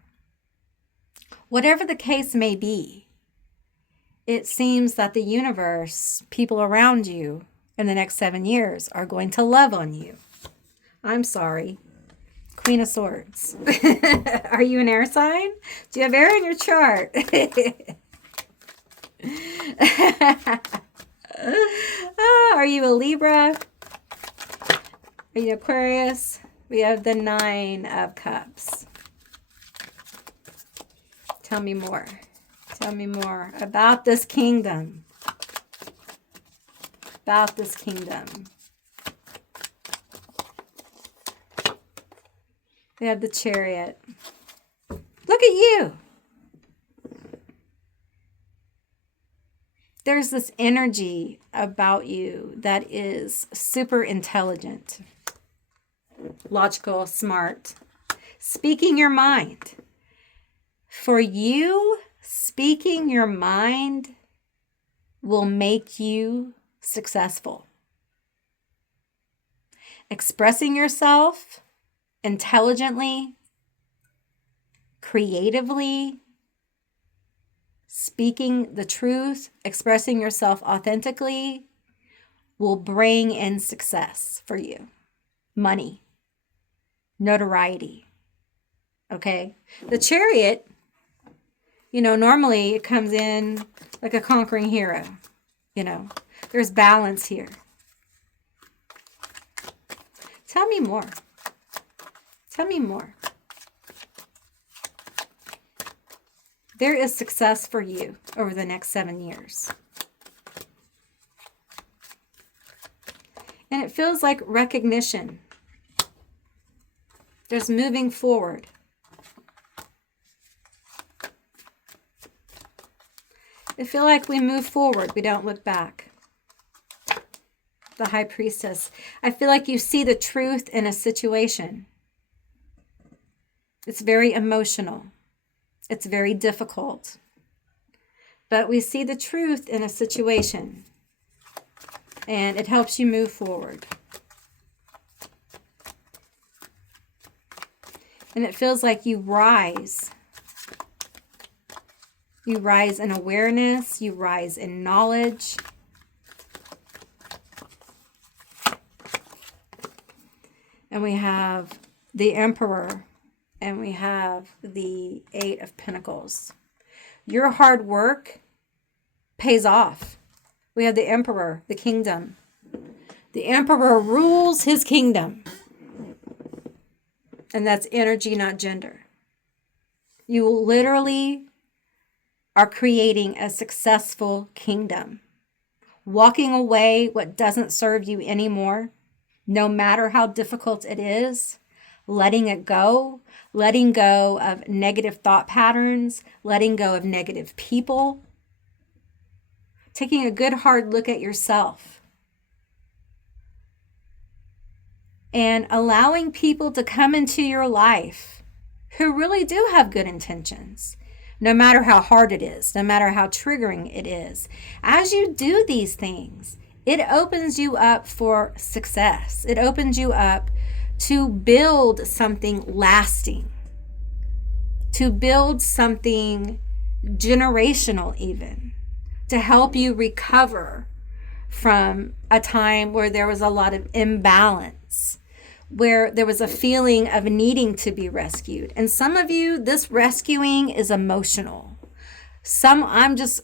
Whatever the case may be, it seems that the universe, people around you in the next 7 years are going to love on you. I'm sorry. Queen of Swords. Are you an air sign? Do you have air in your chart? Are you a Libra? Are you Aquarius? We have the 9 of Cups. Tell me more. Tell me more about this kingdom. About this kingdom. We have the Chariot. Look at you. There's this energy about you that is super intelligent, logical, smart, speaking your mind. For you, speaking your mind will make you successful. Expressing yourself intelligently, creatively, speaking the truth, expressing yourself authentically will bring in success for you. Money, notoriety. Okay? The Chariot, normally it comes in like a conquering hero. There's balance here. Tell me more. Tell me more. There is success for you over the next 7 years. And it feels like recognition. There's moving forward. I feel like we move forward. We don't look back. The High Priestess. I feel like you see the truth in a situation. It's very emotional. It's very difficult. But we see the truth in a situation. And it helps you move forward. And it feels like you rise. You rise in awareness. You rise in knowledge. And we have the Emperor. And we have the 8 of Pentacles. Your hard work pays off. We have the Emperor, the kingdom. The Emperor rules his kingdom. And that's energy, not gender. You literally are creating a successful kingdom. Walking away what doesn't serve you anymore, no matter how difficult it is. Letting it go. Letting go of negative thought patterns. Letting go of negative people. Taking a good hard look at yourself. And allowing people to come into your life who really do have good intentions. No matter how hard it is. No matter how triggering it is. As you do these things, it opens you up for success. It opens you up to build something lasting. To build something generational even. To help you recover from a time where there was a lot of imbalance. Where there was a feeling of needing to be rescued. And some of you, this rescuing is emotional.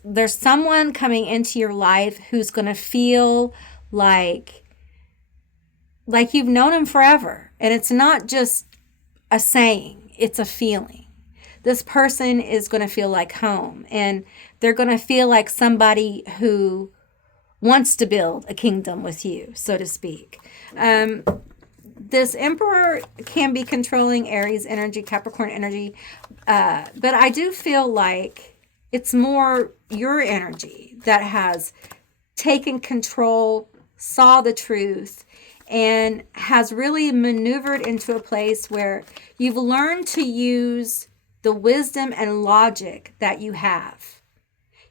There's someone coming into your life who's going to feel like you've known him forever. And it's not just a saying, it's a feeling. This person is going to feel like home. And they're going to feel like somebody who wants to build a kingdom with you, so to speak. This Emperor can be controlling Aries energy, Capricorn energy. But I do feel like it's more your energy that has taken control saw the truth, and has really maneuvered into a place where you've learned to use the wisdom and logic that you have.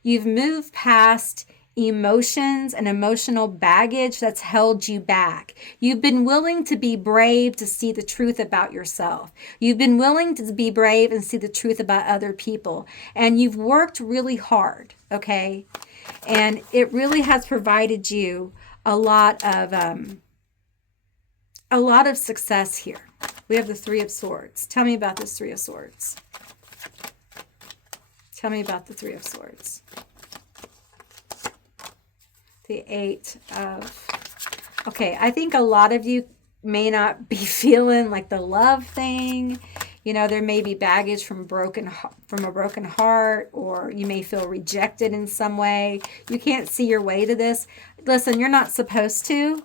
You've moved past emotions and emotional baggage that's held you back. You've been willing to be brave to see the truth about yourself. You've been willing to be brave and see the truth about other people. And you've worked really hard, okay? And it really has provided you a lot of success here. We have the Three of Swords. Tell me about this Three of Swords. Tell me about the Three of Swords. The Eight of... Okay, I think a lot of you may not be feeling like the love thing. You know, there may be baggage from a broken heart, or you may feel rejected in some way. You can't see your way to this. Listen, you're not supposed to.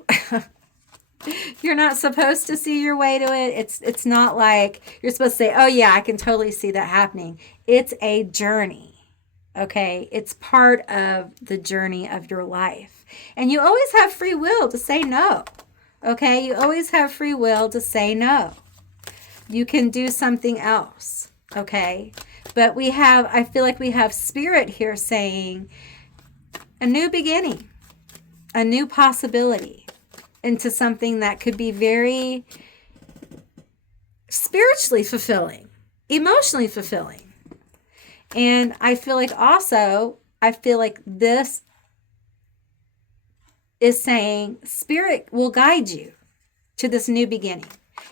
You're not supposed to see your way to it. It's not like you're supposed to say, oh yeah, I can totally see that happening. It's a journey. Okay, it's part of the journey of your life. And you always have free will to say no. Okay, you always have free will to say no. You can do something else. Okay, but I feel like we have spirit here saying a new beginning, a new possibility into something that could be very spiritually fulfilling, emotionally fulfilling. And I feel like this is saying spirit will guide you to this new beginning.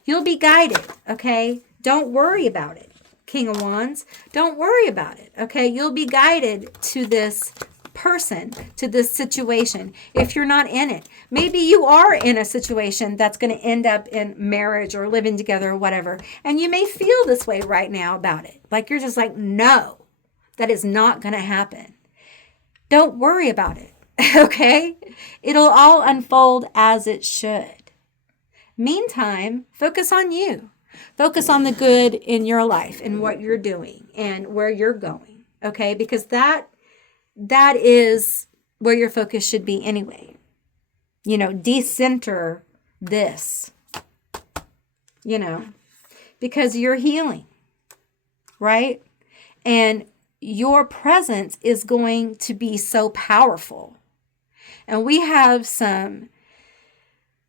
You'll be guided, okay? Don't worry about it, King of Wands. Don't worry about it, okay? You'll be guided to this person, to this situation, if you're not in it. Maybe you are in a situation that's going to end up in marriage or living together or whatever, and you may feel this way right now about it. Like you're just like, no. That is not going to happen. Don't worry about it, okay? It'll all unfold as it should. Meantime, focus on you. Focus on the good in your life and what you're doing and where you're going, okay? Because that is where your focus should be anyway. You know, decenter this, you know, because you're healing, right? And your presence is going to be so powerful. And we have some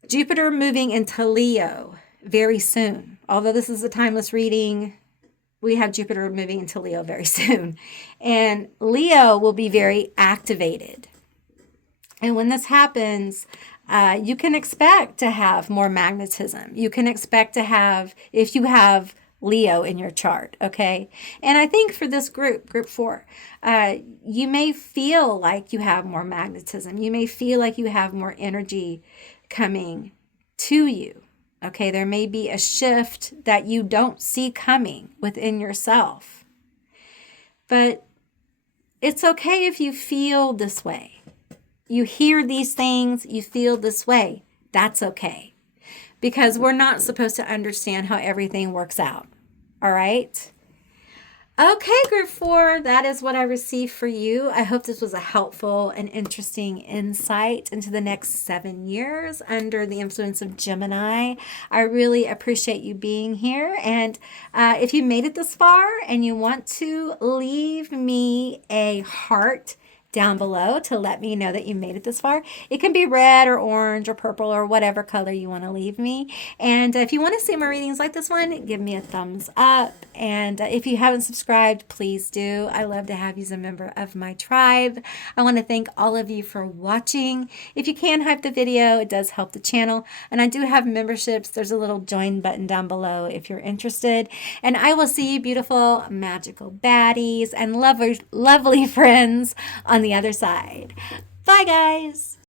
Jupiter moving into Leo very soon. Although this is a timeless reading, we have Jupiter moving into Leo very soon. And Leo will be very activated. And when this happens, you can expect to have more magnetism. You can expect to have, if you have Leo in your chart, okay? And I think for this group 4, you may feel like you have more magnetism. You may feel like you have more energy coming to you, okay? There may be a shift that you don't see coming within yourself. But it's okay if you feel this way. You hear these things, you feel this way. That's okay. Because we're not supposed to understand how everything works out. All right? Okay, group 4, that is what I received for you. I hope this was a helpful and interesting insight into the next 7 years under the influence of Gemini. I really appreciate you being here. And if you made it this far and you want to leave me a heart down below to let me know that you made it this far. It can be red or orange or purple or whatever color you want to leave me. And if you want to see more readings like this one, give me a thumbs up. And if you haven't subscribed, please do. I love to have you as a member of my tribe. I want to thank all of you for watching. If you can hype the video, it does help the channel. And I do have memberships. There's a little join button down below if you're interested. And I will see you beautiful, magical baddies and lovely friends on the other side. Bye, guys.